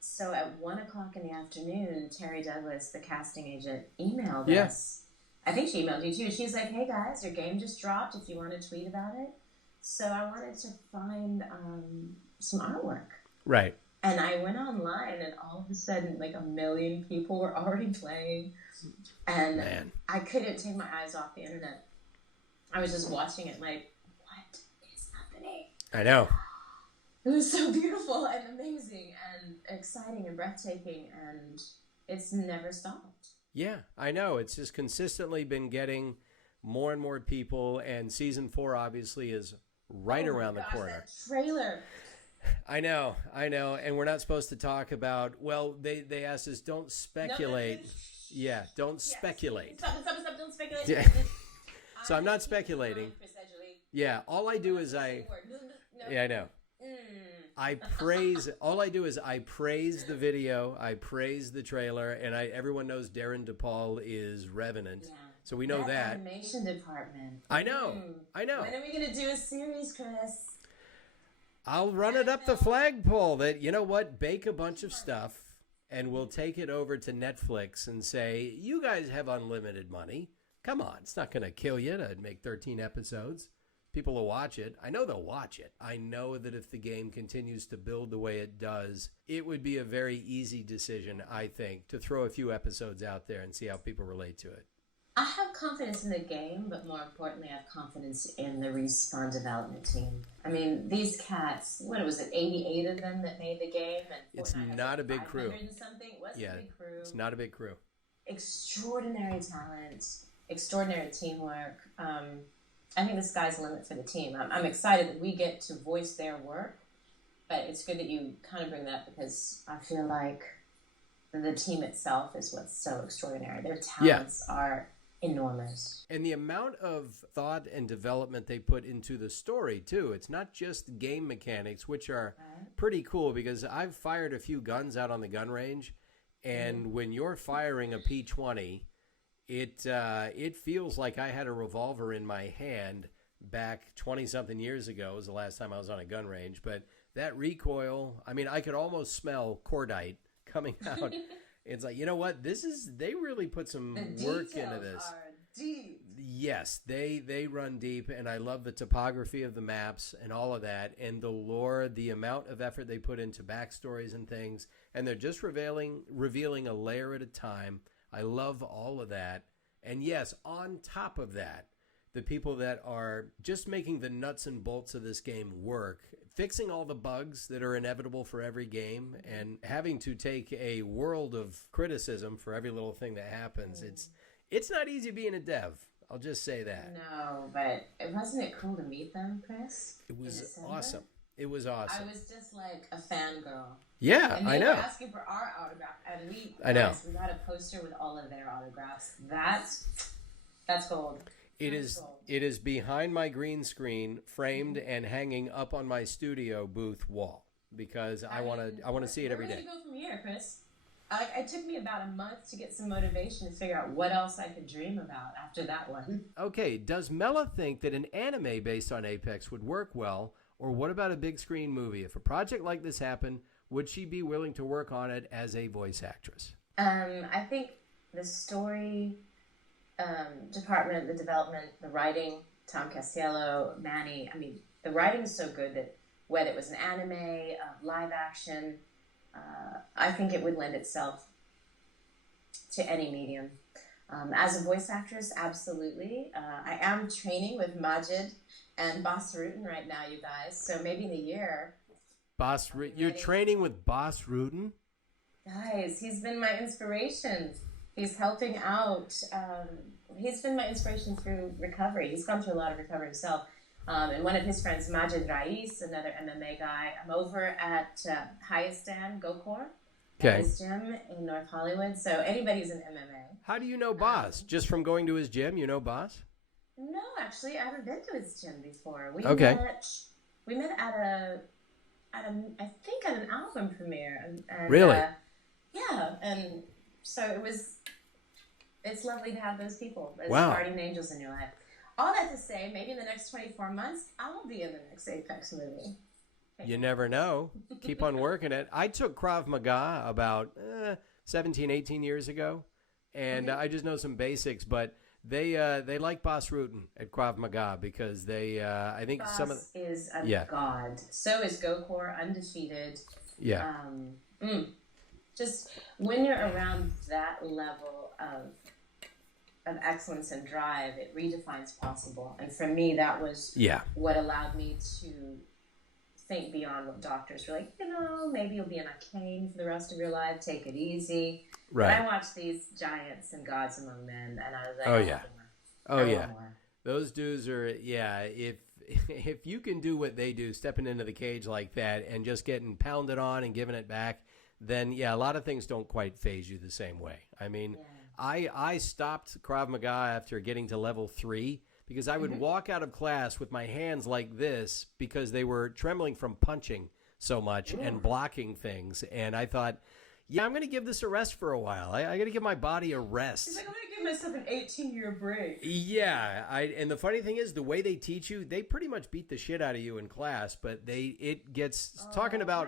so at 1:00 in the afternoon, Terry Douglas, the casting agent, emailed us. I think she emailed you too. She's like, "Hey guys, your game just dropped. If you want to tweet about it." So I wanted to find some artwork. Right. And I went online, and all of a sudden, like 1 million people were already playing, and I couldn't take my eyes off the internet. I was just watching it, like, what is happening? I know. It was so beautiful and amazing and exciting and breathtaking, and it's never stopped. Yeah, I know. It's just consistently been getting more and more people, and season 4 obviously is right around the corner. That trailer. I know, and we're not supposed to talk about. Well, they asked us, don't speculate. Don't speculate. Stop! Don't speculate. Yeah. So I'm not speculating. Yeah, all I do is I know. All I do is I praise the video, I praise the trailer, and everyone knows Darren DePaul is Revenant. Yeah. So we know that. Animation department. I know. When are we going to do a series, Chris? I'll run it up the flagpole that, you know what, bake a bunch of stuff, and we'll take it over to Netflix and say, you guys have unlimited money. Come on, it's not going to kill you to make 13 episodes. People will watch it. I know they'll watch it. I know that if the game continues to build the way it does, it would be a very easy decision, I think, to throw a few episodes out there and see how people relate to it. I have confidence in the game, but more importantly, I have confidence in the Respawn development team. I mean, these cats, what was it, 88 of them that made the game? And it's not a big crew. And something. It wasn't a big crew. It's not a big crew. Extraordinary talent, extraordinary teamwork. I think the sky's the limit for the team. I'm excited that we get to voice their work, but it's good that you kind of bring that up because I feel like the team itself is what's so extraordinary. Their talents are enormous. And the amount of thought and development they put into the story, too. It's not just game mechanics, which are pretty cool because I've fired a few guns out on the gun range, and when you're firing a P20, it feels like I had a revolver in my hand back 20-something years ago. Was the last time I was on a gun range. But that recoil, I mean, I could almost smell cordite coming out. It's like, you know what? They really put some work into this. Are deep. Yes, they run deep, and I love the topography of the maps and all of that, and the lore, the amount of effort they put into backstories and things, and they're just revealing a layer at a time. I love all of that. And yes, on top of that, the people that are just making the nuts and bolts of this game work, fixing all the bugs that are inevitable for every game, and having to take a world of criticism for every little thing that happens. It's not easy being a dev. I'll just say that. No, but wasn't it cool to meet them, Chris? It was awesome. It was awesome. I was just like a fangirl. Yeah, and I know. They were asking for our autograph, and we got a poster with all of their autographs. That's gold. It is. It is behind my green screen, framed and hanging up on my studio booth wall because I want to see it every day. Where do you go from here, Chris? It took me about a month to get some motivation to figure out what else I could dream about after that one. Okay, does Mela think that an anime based on Apex would work well, or what about a big screen movie? If a project like this happened, would she be willing to work on it as a voice actress? I think the story department, the development, the writing, Tom Castiello, Manny, I mean, the writing is so good that whether it was an anime, live action, I think it would lend itself to any medium. As a voice actress, absolutely. I am training with Majid and Boss Rutan right now, you guys. So maybe in a year. You're training with Boss Rutan? Guys, he's been my inspiration. He's helping out. He's been my inspiration through recovery. He's gone through a lot of recovery himself. And one of his friends, Majid Rais, another MMA guy. I'm over at Hayastan Gokor, his gym in North Hollywood. So anybody who's in MMA. How do you know Boss? Just from going to his gym, you know Boss? No, actually, I haven't been to his gym before. We met at I think at an album premiere. And, really? Yeah, and so it's lovely to have those people, those wow. guardian angels in your life. All that to say, maybe in the next 24 months, I'll be in the next Apex movie. You never know. Keep on working it. I took Krav Maga about 17, 18 years ago, and I just know some basics, but they like Boss Rutan at Krav Maga because I think Boss some of is a god. So is Gokor, undefeated. Yeah. Just when you're around that level of excellence and drive, it redefines possible. And for me, that was what allowed me to think beyond what doctors were like, maybe you'll be in a cane for the rest of your life, take it easy. Right. But I watched these giants and gods among men, and I was like, I want more. Those dudes are, if you can do what they do, stepping into the cage like that and just getting pounded on and giving it back, then, a lot of things don't quite phase you the same way. I mean, I stopped Krav Maga after getting to level 3 because I would walk out of class with my hands like this because they were trembling from punching so much and blocking things. And I thought, I'm going to give this a rest for a while. I got to give my body a rest. He's like, I'm going to give myself an 18-year break. Yeah. And the funny thing is, the way they teach you, they pretty much beat the shit out of you in class, but it gets talking about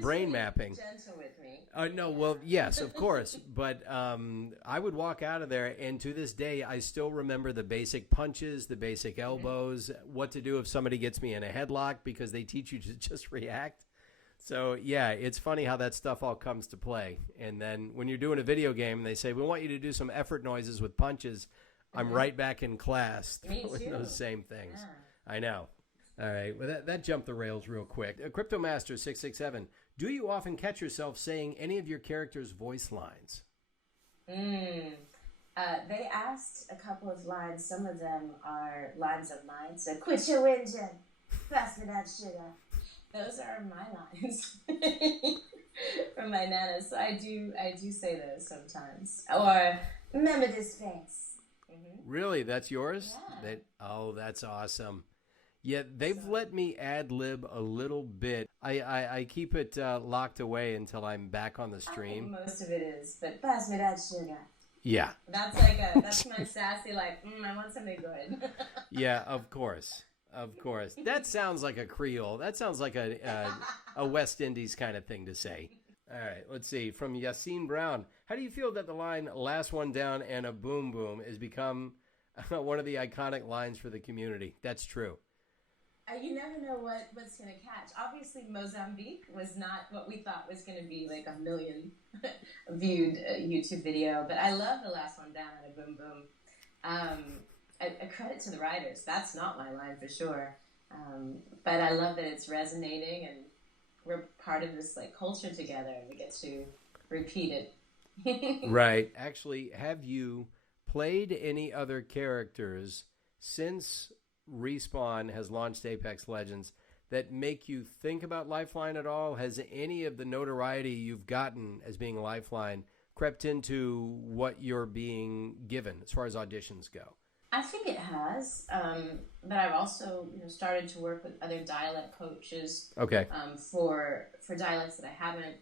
brain mapping. Gentle with me. No, well, yes, of course. But I would walk out of there, and to this day, I still remember the basic punches, the basic elbows, what to do if somebody gets me in a headlock, because they teach you to just react. So, it's funny how that stuff all comes to play. And then when you're doing a video game, and they say, we want you to do some effort noises with punches, I'm right back in class doing those same things. Yeah. I know. All right. Well, that jumped the rails real quick. Cryptomaster 667. Do you often catch yourself saying any of your characters' voice lines? They asked a couple of lines. Some of them are lines of mine. So, quit your whinging. Pass me that sugar. Those are my lines from my nana. So I do say those sometimes. Or, remember this face. Really? That's yours? Yeah. That's awesome. Yeah, they've let me ad-lib a little bit. I keep it locked away until I'm back on the stream. Most of it is, but pass me that sugar. Yeah. That's my sassy, I want something good. Yeah, of course. Of course. That sounds like a Creole. That sounds like a West Indies kind of thing to say. All right, let's see. From Yassine Brown, how do you feel that the line, last one down and a boom boom, has become one of the iconic lines for the community? That's true. You never know what's going to catch. Obviously, Mozambique was not what we thought was going to be like a million viewed YouTube video, but I love the last one down and a boom boom. A credit to the writers. That's not my line for sure. But I love that it's resonating and we're part of this culture together and we get to repeat it. Right. Actually, have you played any other characters since Respawn has launched Apex Legends that make you think about Lifeline at all? Has any of the notoriety you've gotten as being Lifeline crept into what you're being given as far as auditions go? I think it has, but I've also started to work with other dialect coaches. Okay. For dialects that I haven't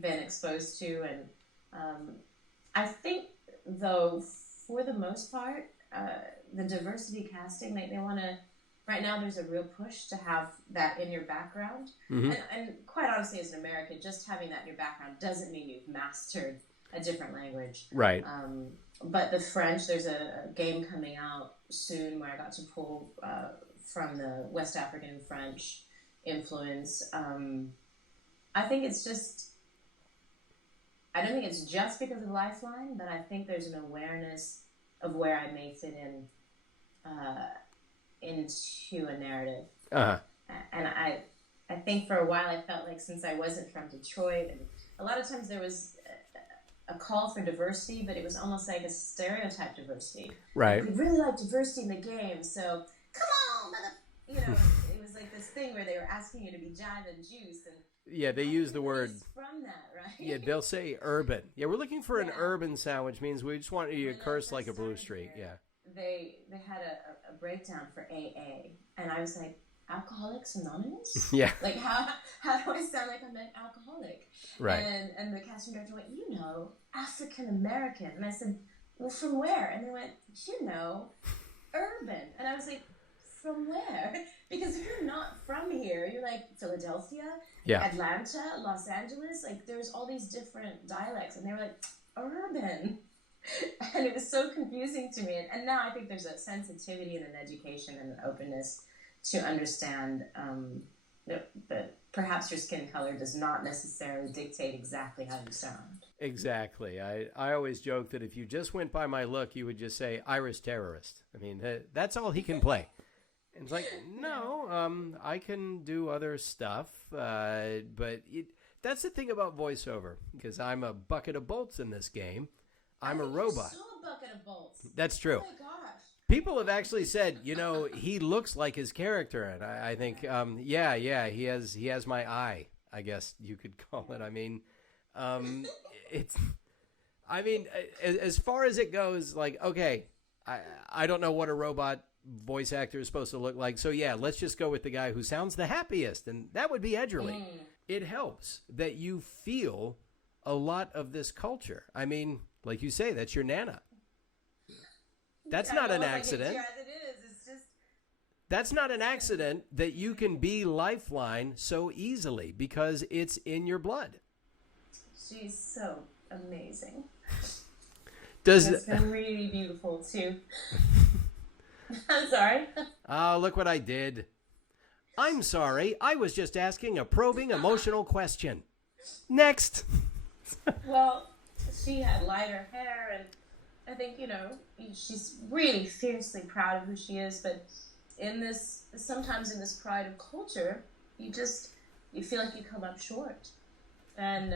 been exposed to, and I think though for the most part, the diversity casting they want to. Right now, there's a real push to have that in your background, and quite honestly, as an American, just having that in your background doesn't mean you've mastered a different language. Right. But the French, there's a game coming out soon where I got to pull from the West African French influence. I think it's just, I don't think it's just because of Lifeline, but I think there's an awareness of where I may fit in into a narrative. Uh-huh. And I think for a while I felt like since I wasn't from Detroit, and a lot of times there was a call for diversity, but it was almost like a stereotype diversity. Right. We really like diversity in the game, so come on, mother. It was like this thing where they were asking you to be jive and juice, and yeah, they use the word from that, right? Yeah, they'll say urban. Yeah, we're looking for an urban sound, which means we just want you to curse like a blue street. Yeah. They had a breakdown for AA, and I was like, Alcoholics Anonymous? Yeah. Like, how do I sound like I'm an alcoholic? Right. And the casting director went, African American. And I said, well, from where? And they went, urban. And I was like, from where? Because if you're not from here, you're like Philadelphia, Atlanta, Los Angeles. Like, there's all these different dialects. And they were like, urban. And it was so confusing to me. And now I think there's a sensitivity and an education and an openness to understand that perhaps your skin color does not necessarily dictate exactly how you sound. Exactly. I always joke that if you just went by my look, you would just say Irish terrorist. I mean, that's all he can play. And it's like, no, I can do other stuff. But that's the thing about voiceover, because I'm a bucket of bolts in this game. I'm a robot. You're so a bucket of bolts. That's true. Oh my gosh. People have actually said, he looks like his character, and I think, he has my eye, I guess you could call it. I mean, as far as it goes, like, okay, I don't know what a robot voice actor is supposed to look like, so yeah, let's just go with the guy who sounds the happiest, and that would be Edgerly. It helps that you feel a lot of this culture. I mean, like you say, that's your Nana. That's not an accident. That's not an accident that you can be Lifeline so easily, because it's in your blood. She's so amazing. It's been really beautiful too. I'm sorry. Oh, look what I did. I'm sorry. I was just asking a probing emotional question. Next. Well, she had lighter hair, and I think, she's really fiercely proud of who she is, but sometimes in this pride of culture, you feel like you come up short. And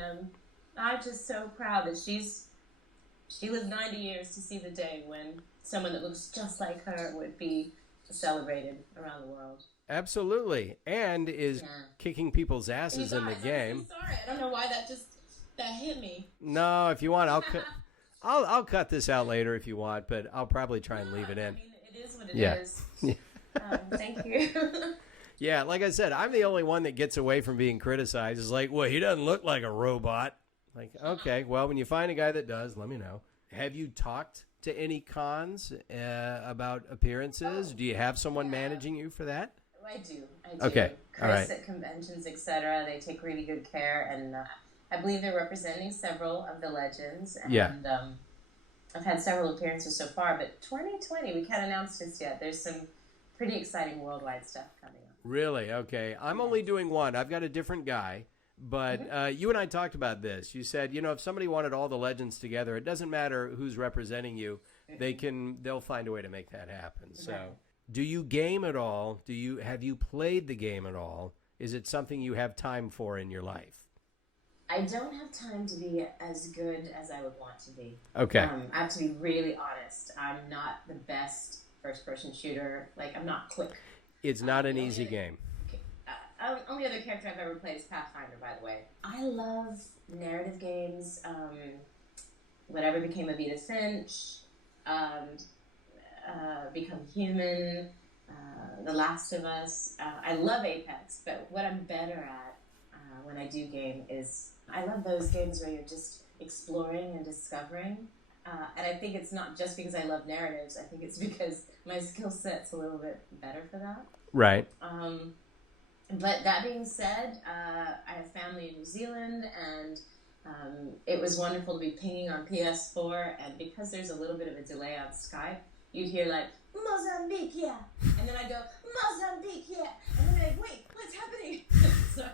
I'm just so proud that she lived 90 years to see the day when someone that looks just like her would be celebrated around the world. Absolutely. And is kicking people's asses in the game. I'm so sorry. I don't know why that hit me. No, if you want, I'll cut this out later if you want, but I'll probably try and leave it in. I mean, it is what it is. Thank you. Yeah, like I said, I'm the only one that gets away from being criticized. It's like, well, he doesn't look like a robot. Like, okay, well, when you find a guy that does, let me know. Have you talked to any cons about appearances? Do you have someone managing you for that? I do. Okay, Chris all right. At conventions, etc. They take really good care, and I believe they're representing several of the legends. And I've had several appearances so far, but 2020, we can't announce just yet. There's some pretty exciting worldwide stuff coming up. Really? Okay. I'm only doing one. I've got a different guy. But you and I talked about this. You said, if somebody wanted all the legends together, it doesn't matter who's representing you. They'll find a way to make that happen. So, do you game at all? Have you played the game at all? Is it something you have time for in your life? I don't have time to be as good as I would want to be. Okay. I have to be really honest. I'm not the best first-person shooter. Like, I'm not quick. It's not an easy game. Only other character I've ever played is Pathfinder, by the way. I love narrative games. whatever became of Edith Finch, Become Human, The Last of Us. I love Apex, but what I'm better at when I do game is I love those games where you're just exploring and discovering. And I think it's not just because I love narratives. I think it's because my skill set's a little bit better for that. Right. But that being said, I have family in New Zealand, and it was wonderful to be pinging on PS4. And because there's a little bit of a delay on Skype, you'd hear like, Mozambique, yeah. And then I'd go, Mozambique, yeah. And then I'd be like, wait, what's happening? So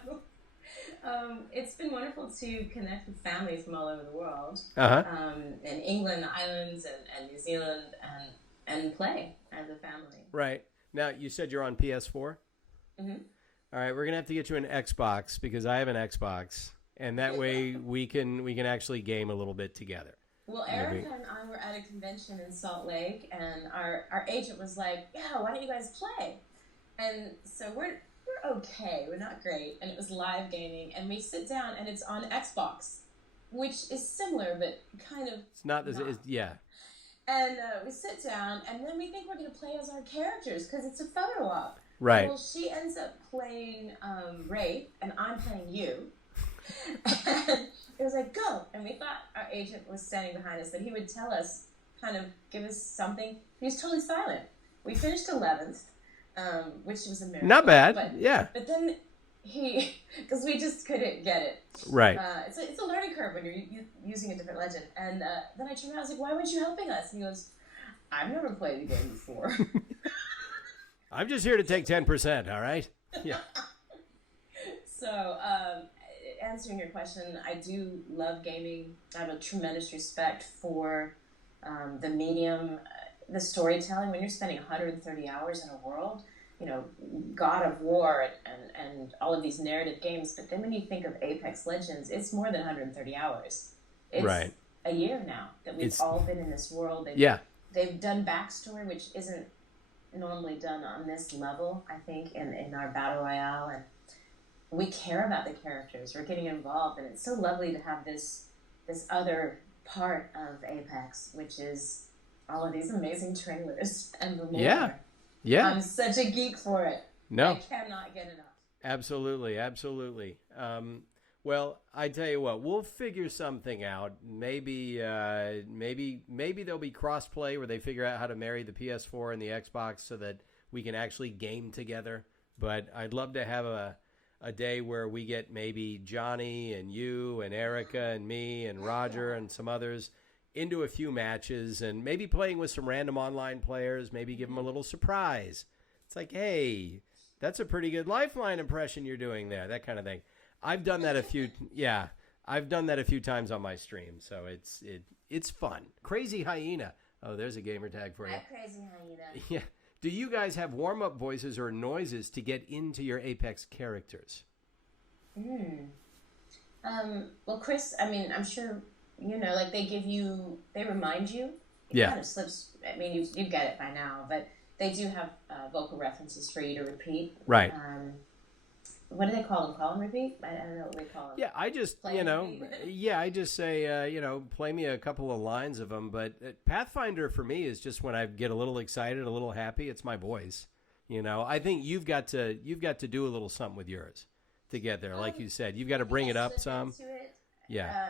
it's been wonderful to connect with family from all over the world. In England, islands, and New Zealand, and play as a family. Right. Now, you said you're on PS4? Mm-hmm. All right, we're going to have to get you an Xbox because I have an Xbox. And that way we can actually game a little bit together. Well, Erica and I were at a convention in Salt Lake, and our agent was like, yeah, why don't you guys play? And so we're okay. We're not great. And it was live gaming. And we sit down, and it's on Xbox, which is similar, but kind of It's not. Yeah. And we sit down, and then we think we're going to play as our characters, because it's a photo op. Right. Well, she ends up playing Ray, and I'm playing you. And it was like, go! And we thought our agent was standing behind us, that he would tell us, kind of give us something. He was totally silent. We finished 11th, which was a miracle. Not bad, but, yeah. But then because we just couldn't get it. Right. It's a learning curve when you're using a different legend. And then I turned around, I was like, why weren't you helping us? And he goes, I've never played the game before. I'm just here to take 10%, all right? Yeah. So, answering your question, I do love gaming. I have a tremendous respect for the medium, the storytelling. When you're spending 130 hours in a world, God of War and all of these narrative games, but then when you think of Apex Legends, it's more than 130 hours. It's right. a year now that we've all been in this world. They've done backstory, which isn't normally done on this level, I think, in our Battle Royale, and we care about the characters. We're getting involved, and it's so lovely to have this other part of Apex, which is all of these amazing trailers and the lore. Yeah. I'm such a geek for it. No. I cannot get enough. Absolutely. Well, I tell you what, we'll figure something out. Maybe there'll be cross-play where they figure out how to marry the PS4 and the Xbox so that we can actually game together. But I'd love to have a day where we get maybe Johnny and you and Erica and me and Roger and some others into a few matches and maybe playing with some random online players, maybe give them a little surprise. It's like, hey, that's a pretty good Lifeline impression you're doing there, that kind of thing. I've done that a few times on my stream, so it's fun. Crazy Hyena. Oh, there's a gamer tag for you. Crazy Hyena. Yeah. Do you guys have warm-up voices or noises to get into your Apex characters? Well, Chris, I mean, I'm sure, like they remind you. It kind of slips. I mean, you get it by now, but they do have vocal references for you to repeat. Right. What do they call them? Call and repeat? I don't know what they call them. Yeah, I just, I just say, play me a couple of lines of them. But Pathfinder for me is just when I get a little excited, a little happy. It's my voice. I think you've got to do a little something with yours to get there. Like you said, you've got to bring it up some. Yeah.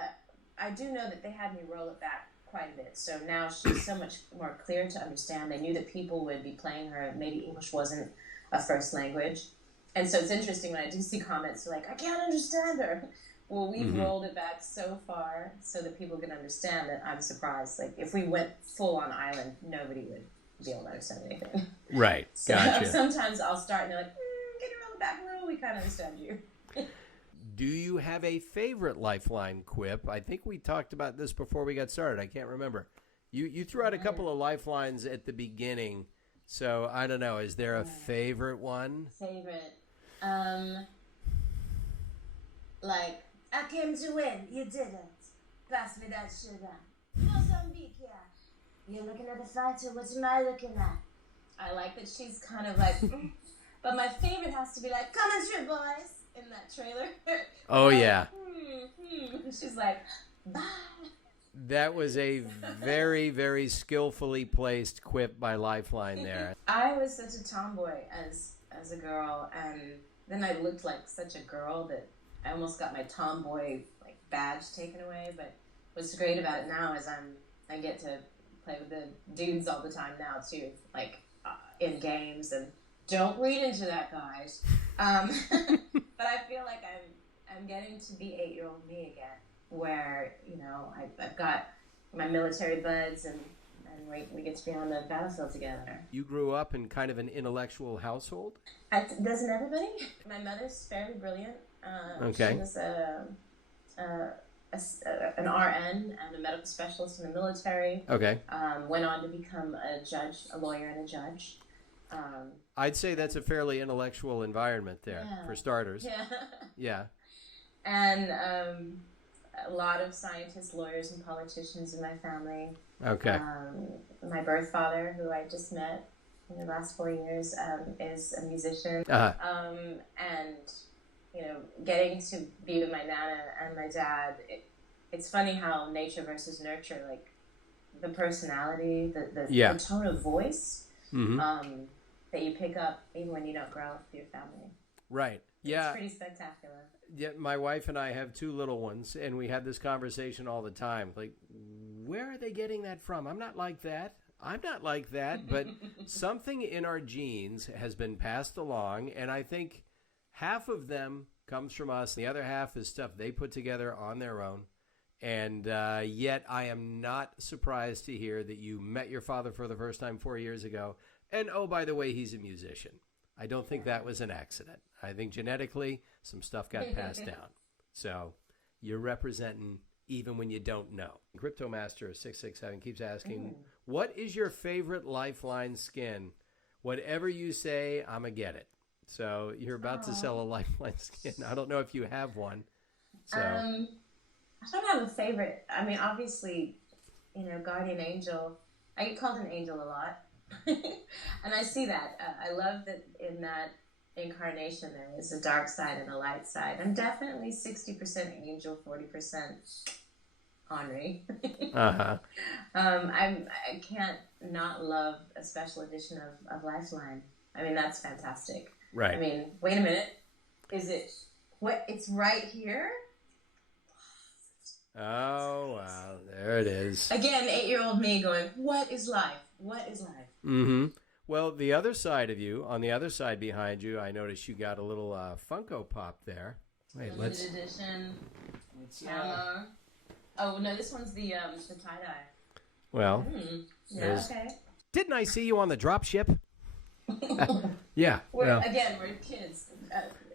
I do know that they had me roll it back quite a bit. So now she's so much more clear to understand. They knew that people would be playing her. Maybe English wasn't a first language. And so it's interesting when I do see comments like, I can't understand her. Well, we've rolled it back so far so that people can understand that I'm surprised. Like, if we went full on island, nobody would be able to understand anything. Right. So gotcha. sometimes I'll start and they're like, can you roll it back a little? We kind of understand you. Do you have a favorite Lifeline quip? I think we talked about this before we got started. I can't remember. You threw out a couple of lifelines at the beginning. So, I don't know. Is there a favorite one? Favorite. Like, I came to win. You didn't. Pass me that sugar. Mozambique, yeah. You're looking at the fighter. What am I looking at? I like that she's kind of like, but my favorite has to be like, coming through, boys, in that trailer. Oh, like, yeah. She's like, bye. That was a very, very skillfully placed quip by Lifeline there. I was such a tomboy as a girl, and then I looked like such a girl that I almost got my tomboy like badge taken away. But what's great about it now is I get to play with the dudes all the time now too, like in games. And don't read into that, guys. But I feel like I'm getting to be 8-year-old me again, where I've got my military buds and we get to be on the battlefield together. You grew up in kind of an intellectual household? Doesn't everybody? My mother's fairly brilliant. Okay. She was an RN and a medical specialist in the military. Okay. Went on to become a lawyer and a judge. I'd say that's a fairly intellectual environment there, for starters. Yeah. Yeah. And a lot of scientists, lawyers, and politicians in my family. Okay. My birth father, who I just met in the last 4 years, is a musician. And, getting to be with my Nana and my dad, it's funny how nature versus nurture, like the personality, the tone of voice that you pick up even when you don't grow up with your family. Right. Yeah. It's pretty spectacular. Yeah, my wife and I have 2 little ones, and we have this conversation all the time. Like, where are they getting that from? I'm not like that. I'm not like that. But something in our genes has been passed along, and I think half of them comes from us. The other half is stuff they put together on their own. And yet I am not surprised to hear that you met your father for the first time 4 years ago. And, oh, by the way, he's a musician. I don't think that was an accident. I think genetically some stuff got passed down. So you're representing even when you don't know. Cryptomaster 667 keeps asking, what is your favorite Lifeline skin? Whatever you say, I'm going to get it. So you're about to sell a Lifeline skin. I don't know if you have one. So I don't have a favorite. I mean, obviously, Guardian Angel. I get called an angel a lot. And I see that. I love that in that incarnation there is a dark side and a light side. I'm definitely 60% angel, 40% Henri. I can't not love a special edition of Lifeline. I mean, that's fantastic. Right. I mean, wait a minute. Is it what? It's right here? Oh, wow. There it is. Again, 8-year-old me going, what is life? What is life? Mm-hmm. Well, the other side of you, on the other side behind you, I noticed you got a little Funko Pop there. Wait, limited edition. Camo. Oh, no, this one's the tie-dye. Well, yeah, okay. Didn't I see you on the drop ship? Yeah. Again, we're kids.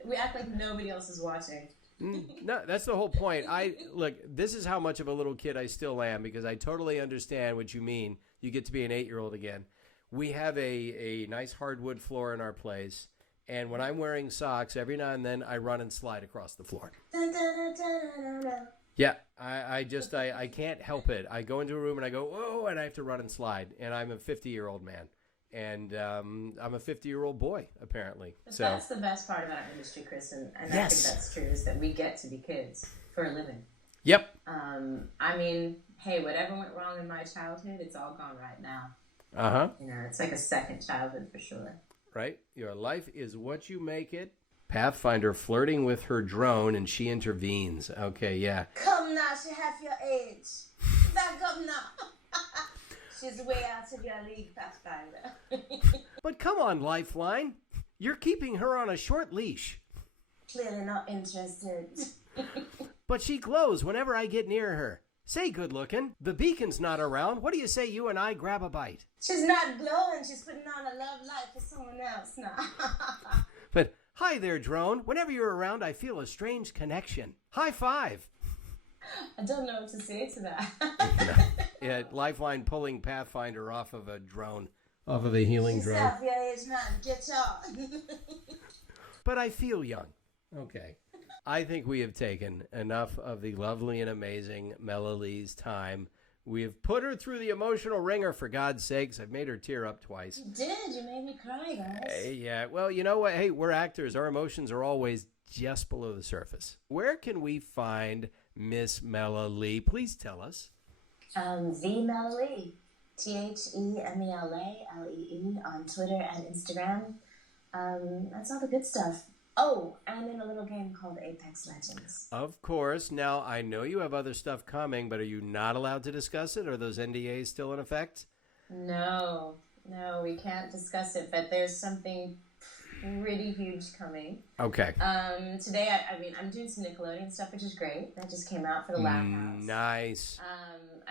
We act like nobody else is watching. No, that's the whole point. Look, this is how much of a little kid I still am, because I totally understand what you mean. You get to be an 8-year-old again. We have a nice hardwood floor in our place, and when I'm wearing socks, every now and then I run and slide across the floor. Dun, dun, dun, dun, dun, dun. Yeah, I can't help it. I go into a room and I go, whoa, and I have to run and slide, and I'm a 50-year-old man. And I'm a 50-year-old boy, apparently. So that's the best part about our industry, Chris, and yes. I think that's true, is that we get to be kids for a living. Yep. I mean, hey, whatever went wrong in my childhood, it's all gone right now. Uh-huh. It's like a second childhood for sure. Right? Your life is what you make it. Pathfinder flirting with her drone, and she intervenes. Okay, yeah. Come now, she half your age. Back up now. She's way out of your league, Pathfinder. But come on, Lifeline. You're keeping her on a short leash. Clearly not interested. But she glows whenever I get near her. Say, good looking. The beacon's not around. What do you say you and I grab a bite? She's not glowing. She's putting on a love light for someone else now. But hi there, drone. Whenever you're around, I feel a strange connection. High five. I don't know what to say to that. Yeah, Lifeline pulling Pathfinder off of a drone, off of a healing drone. Half your age, man. Get on. But I feel young. Okay. I think we have taken enough of the lovely and amazing Mela Lee's time. We have put her through the emotional ringer, for God's sakes. I've made her tear up twice. You did. You made me cry, guys. Yeah. Well, you know what? Hey, we're actors. Our emotions are always just below the surface. Where can we find Miss Mela Lee? Please tell us. The Mela Lee, TheMelaLee on Twitter and Instagram. That's all the good stuff. Oh, and in a little game called Apex Legends. Of course. Now, I know you have other stuff coming, but are you not allowed to discuss it? Are those NDAs still in effect? No, we can't discuss it, but there's something pretty huge coming. Okay. Today, I'm doing some Nickelodeon stuff, which is great. That just came out for the Laugh House. Nice.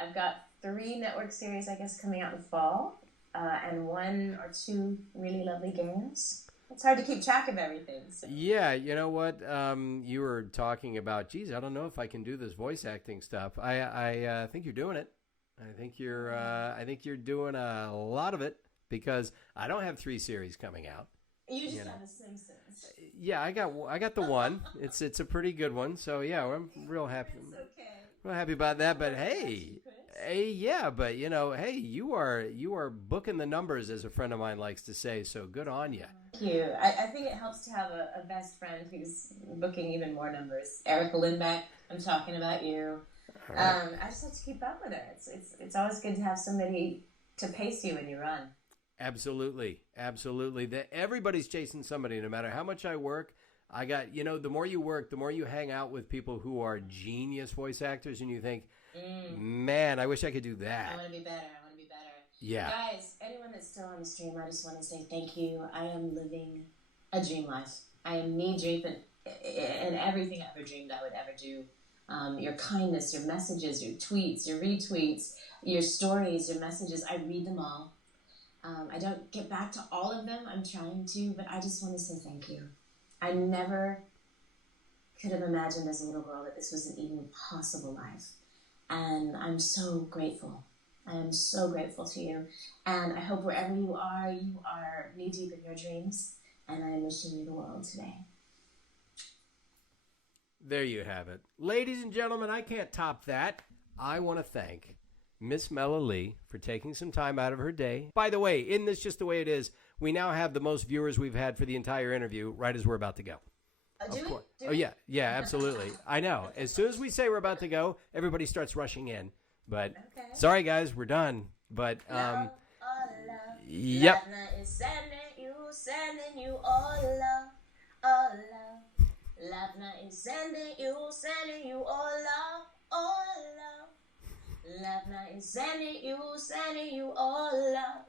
I've got 3 network series, I guess, coming out in the fall, and 1 or 2 really lovely games. It's hard to keep track of everything. So. Yeah, you know what? You were talking about, geez, I don't know if I can do this voice acting stuff. I think you're doing it. I think you're doing a lot of it because I don't have 3 series coming out. You just have The Simpsons. Yeah, I got the one. It's a pretty good one. So yeah, I'm real happy. It's okay. Real happy about that. But hey, yeah, but hey, you are booking the numbers, as a friend of mine likes to say. So good on you. Thank you. I think it helps to have a best friend who's booking even more numbers. Erica Lindbeck, I'm talking about you. Right. I just have to keep up with her. It's always good to have somebody to pace you when you run. Absolutely. Everybody's chasing somebody, no matter how much I work. I got, the more you work, the more you hang out with people who are genius voice actors, and you think, man, I wish I could do that. I want to be better. Yeah. Guys, anyone that's still on the stream, I just want to say thank you. I am living a dream life. I am knee-deep in everything I ever dreamed I would ever do. Your kindness, your messages, your tweets, your retweets, your stories, your messages, I read them all. I don't get back to all of them. I'm trying to, but I just want to say thank you. I never could have imagined as a little girl that this was an even possible life. And I'm so grateful. I am so grateful to you. And I hope wherever you are knee-deep in your dreams. And I am wishing you the world today. There you have it. Ladies and gentlemen, I can't top that. I want to thank Miss Mela Lee for taking some time out of her day. By the way, isn't this just the way it is? We now have the most viewers we've had for the entire interview right as we're about to go. Do Yeah, absolutely. I know. As soon as we say we're about to go, everybody starts rushing in. But Sorry, guys, we're done. But yep. Sending you all love, all love. Lifeline is sending you all love, all love. Lifeline is sending you all love,